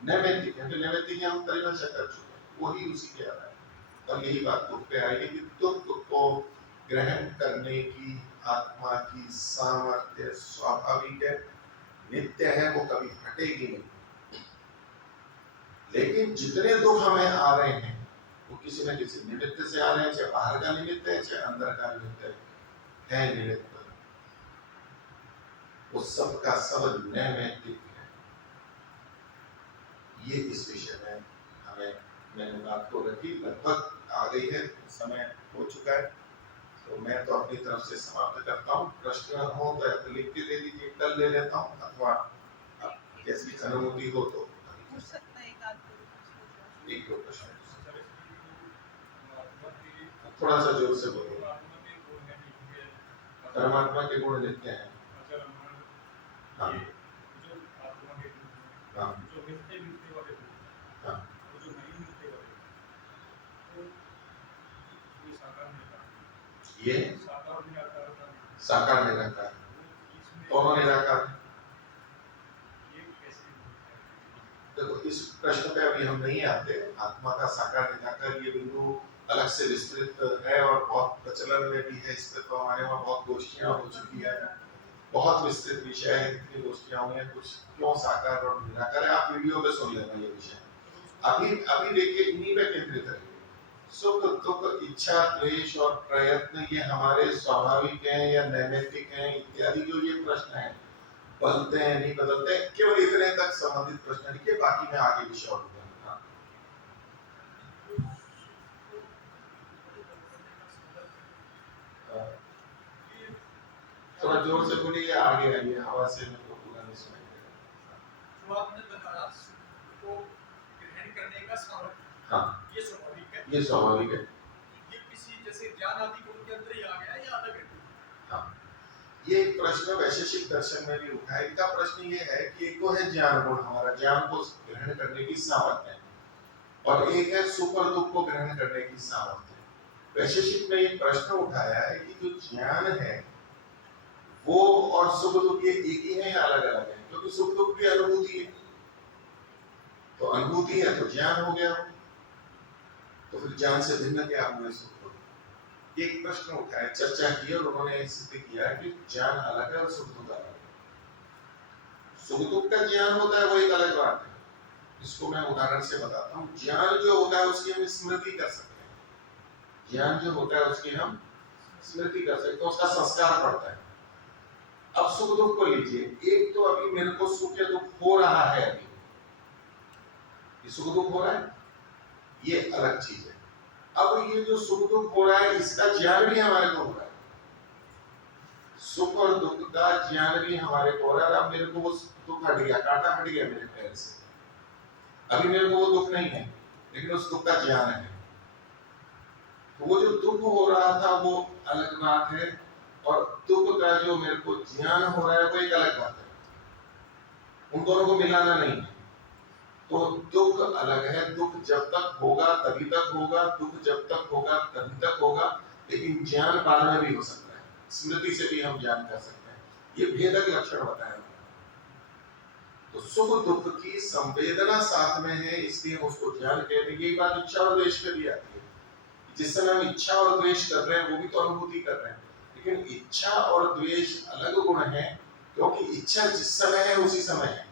नैमित्तिक हैं। तो नैमित्तिक हम परिभाषा कर चुके हैं, वही उसी के आधार है। और यही बात दुख पे आएगी कि दुख को ग्रहण करने की आत्मा की सामर्थ्य स्वाभाविक है, नित्य है, वो कभी हटेगी नहीं। लेकिन जितने दुख हमें आ रहे हैं वो किसी न किसी निमित्त से आ रहे हैं, चाहे बाहर का निमित्त है चाहे अंदर का निमित्त है निमित्त, वो सब का सब नैमित्तिक है। ये इस विषय में हमें, मैंने बात को रखी, लगभग आ गई है, समय हो चुका है, तो मैं तो अपनी तरफ से समाप्त करता हूँ। प्रश्न हो तो लिख के दे दीजिए, कल ले लेता हूँ, अथवा कैसी अनुमति हो तो एक दो प्रश्न। थोड़ा सा जोर से बोलिए। परमात्मा के गुण नित्य हैं। हाँ हाँ हाँ। ये साकार निराकार, दोनों निराकार। देखो इस प्रश्न पे अभी हम नहीं आते। आत्मा का साकार निराकार ये बिंदु अलग से विस्तृत है और बहुत प्रचलन में भी है। इस पे तो हमारे वहाँ बहुत गोष्ठियाँ हो चुकी है, बहुत विस्तृत विषय है, कितनी गोष्ठियाँ हुई हैं, कुछ क्यों साकार और निराकार है, आप वीडियो पे सुन लेना ये विषय। अभी देखिए इन्हीं पे केंद्रित है। सुख दुख इच्छा द्वेष और प्रयत्न ये हमारे स्वाभाविक हैं या नैमित्तिक हैं इत्यादि जो ये प्रश्न है, बदलते हैं नहीं बदलते हैं, केवल इतने तक संबंधित प्रश्न लिखिए, बाकी में आगे विषय और थोड़ा जोर से बोलिए, आगे आइए, हवा से मेरे को पूरा नहीं सुनाई दे रहा। तो आपने बताया सुख को ग्रहण करने का सामर्थ्य, हाँ ये स्वाभाविक है, ये स्वाभाविक है। ये किसी जैसे ज्ञान आदि गुण के अंदर ही आ गया या अलग है? हाँ, ये एक प्रश्न वैशेषिक दर्शन में भी उठा है। इनका प्रश्न ये है कि एक तो है ज्ञान गुण, हमारा ज्ञान को ग्रहण करने की सामर्थ्य है, और एक है सुख और दुख को ग्रहण करने की सामर्थ्य। वैशेषिक में एक प्रश्न उठाया है कि जो ज्ञान है वो और सुख दुख ये एक ही है या अलग अलग है, क्योंकि सुख दुख भी अनुभूति है, तो अनुभूति है तो ज्ञान हो गया, तो फिर ज्ञान से भिन्न क्या हुए सुख दुख। एक प्रश्न उठाया, चर्चा की और उन्होंने सिद्ध किया कि ज्ञान अलग है और सुख दुख अलग है। सुख दुख का ज्ञान होता है वो एक अलग बात है, इसको मैं उदाहरण से बताता हूँ। ज्ञान जो होता है उसकी हम स्मृति कर सकते हैं, ज्ञान जो होता है उसकी हम स्मृति कर सकते हैं, उसका संस्कार पड़ता है। अब सुख दुख को लीजिए, एक तो अभी मेरे को सुख या दुख हो रहा है, अभी ये सुख दुख हो रहा है, ये अलग चीज है। अब ये जो सुख दुख हो रहा है इसका ज्ञान भी हमारे को हो रहा है, सुख और दुख का ज्ञान भी हमारे को हो रहा है। अब मेरे को वो दुख हट गया, कांटा हट गया मेरे पैर से, अभी मेरे को वो दुख नहीं है, लेकिन उस दुख का ज्ञान है। तो वो जो दुख हो रहा था वो अलग बात है, और दुख का जो मेरे को ज्ञान हो रहा है वो एक अलग बात है, उन दोनों को मिलाना नहीं है। तो दुख अलग है, दुख जब तक होगा तभी तक होगा, दुख जब तक होगा तभी तक होगा, लेकिन ज्ञान बाद में भी हो सकता है, स्मृति से भी हम ज्ञान कर सकते हैं। ये भेदक लक्षण बताया हमने। तो सुख दुख की संवेदना साथ में है, इसलिए उसको ज्ञान कहते हैं। यही बात इच्छा और द्वेष पे भी आती है। जिस समय हम इच्छा और द्वेष कर रहे हैं वो भी तो अनुभूति कर रहे हैं, लेकिन इच्छा और द्वेष अलग गुण है, क्योंकि इच्छा जिस समय है उसी समय है,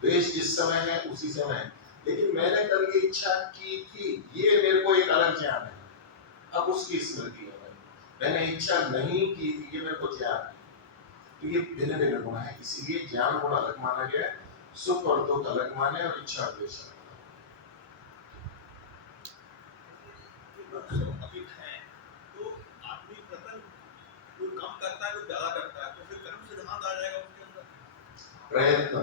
द्वेष जिस समय है उसी समय है। लेकिन मैंने कल ये इच्छा की थी, ये मेरे को एक अलग ज्ञान है, अब उसकी स्मृति है। मैंने इच्छा नहीं की थी, ये मेरे को ज्ञान है। तो ये भिन्न भिन्न गुण है, इसीलिए ज्ञान गुण अलग माना गया है, सुख और दुख अलग माने और इच्छा और द्वेष अलग। अधिक है तो आदमी प्रथम कोई कम करता है कोई ज्यादा करता है, तो फिर कर्म सिद्धांत आ जाएगा उसके अंदर। प्रयत्न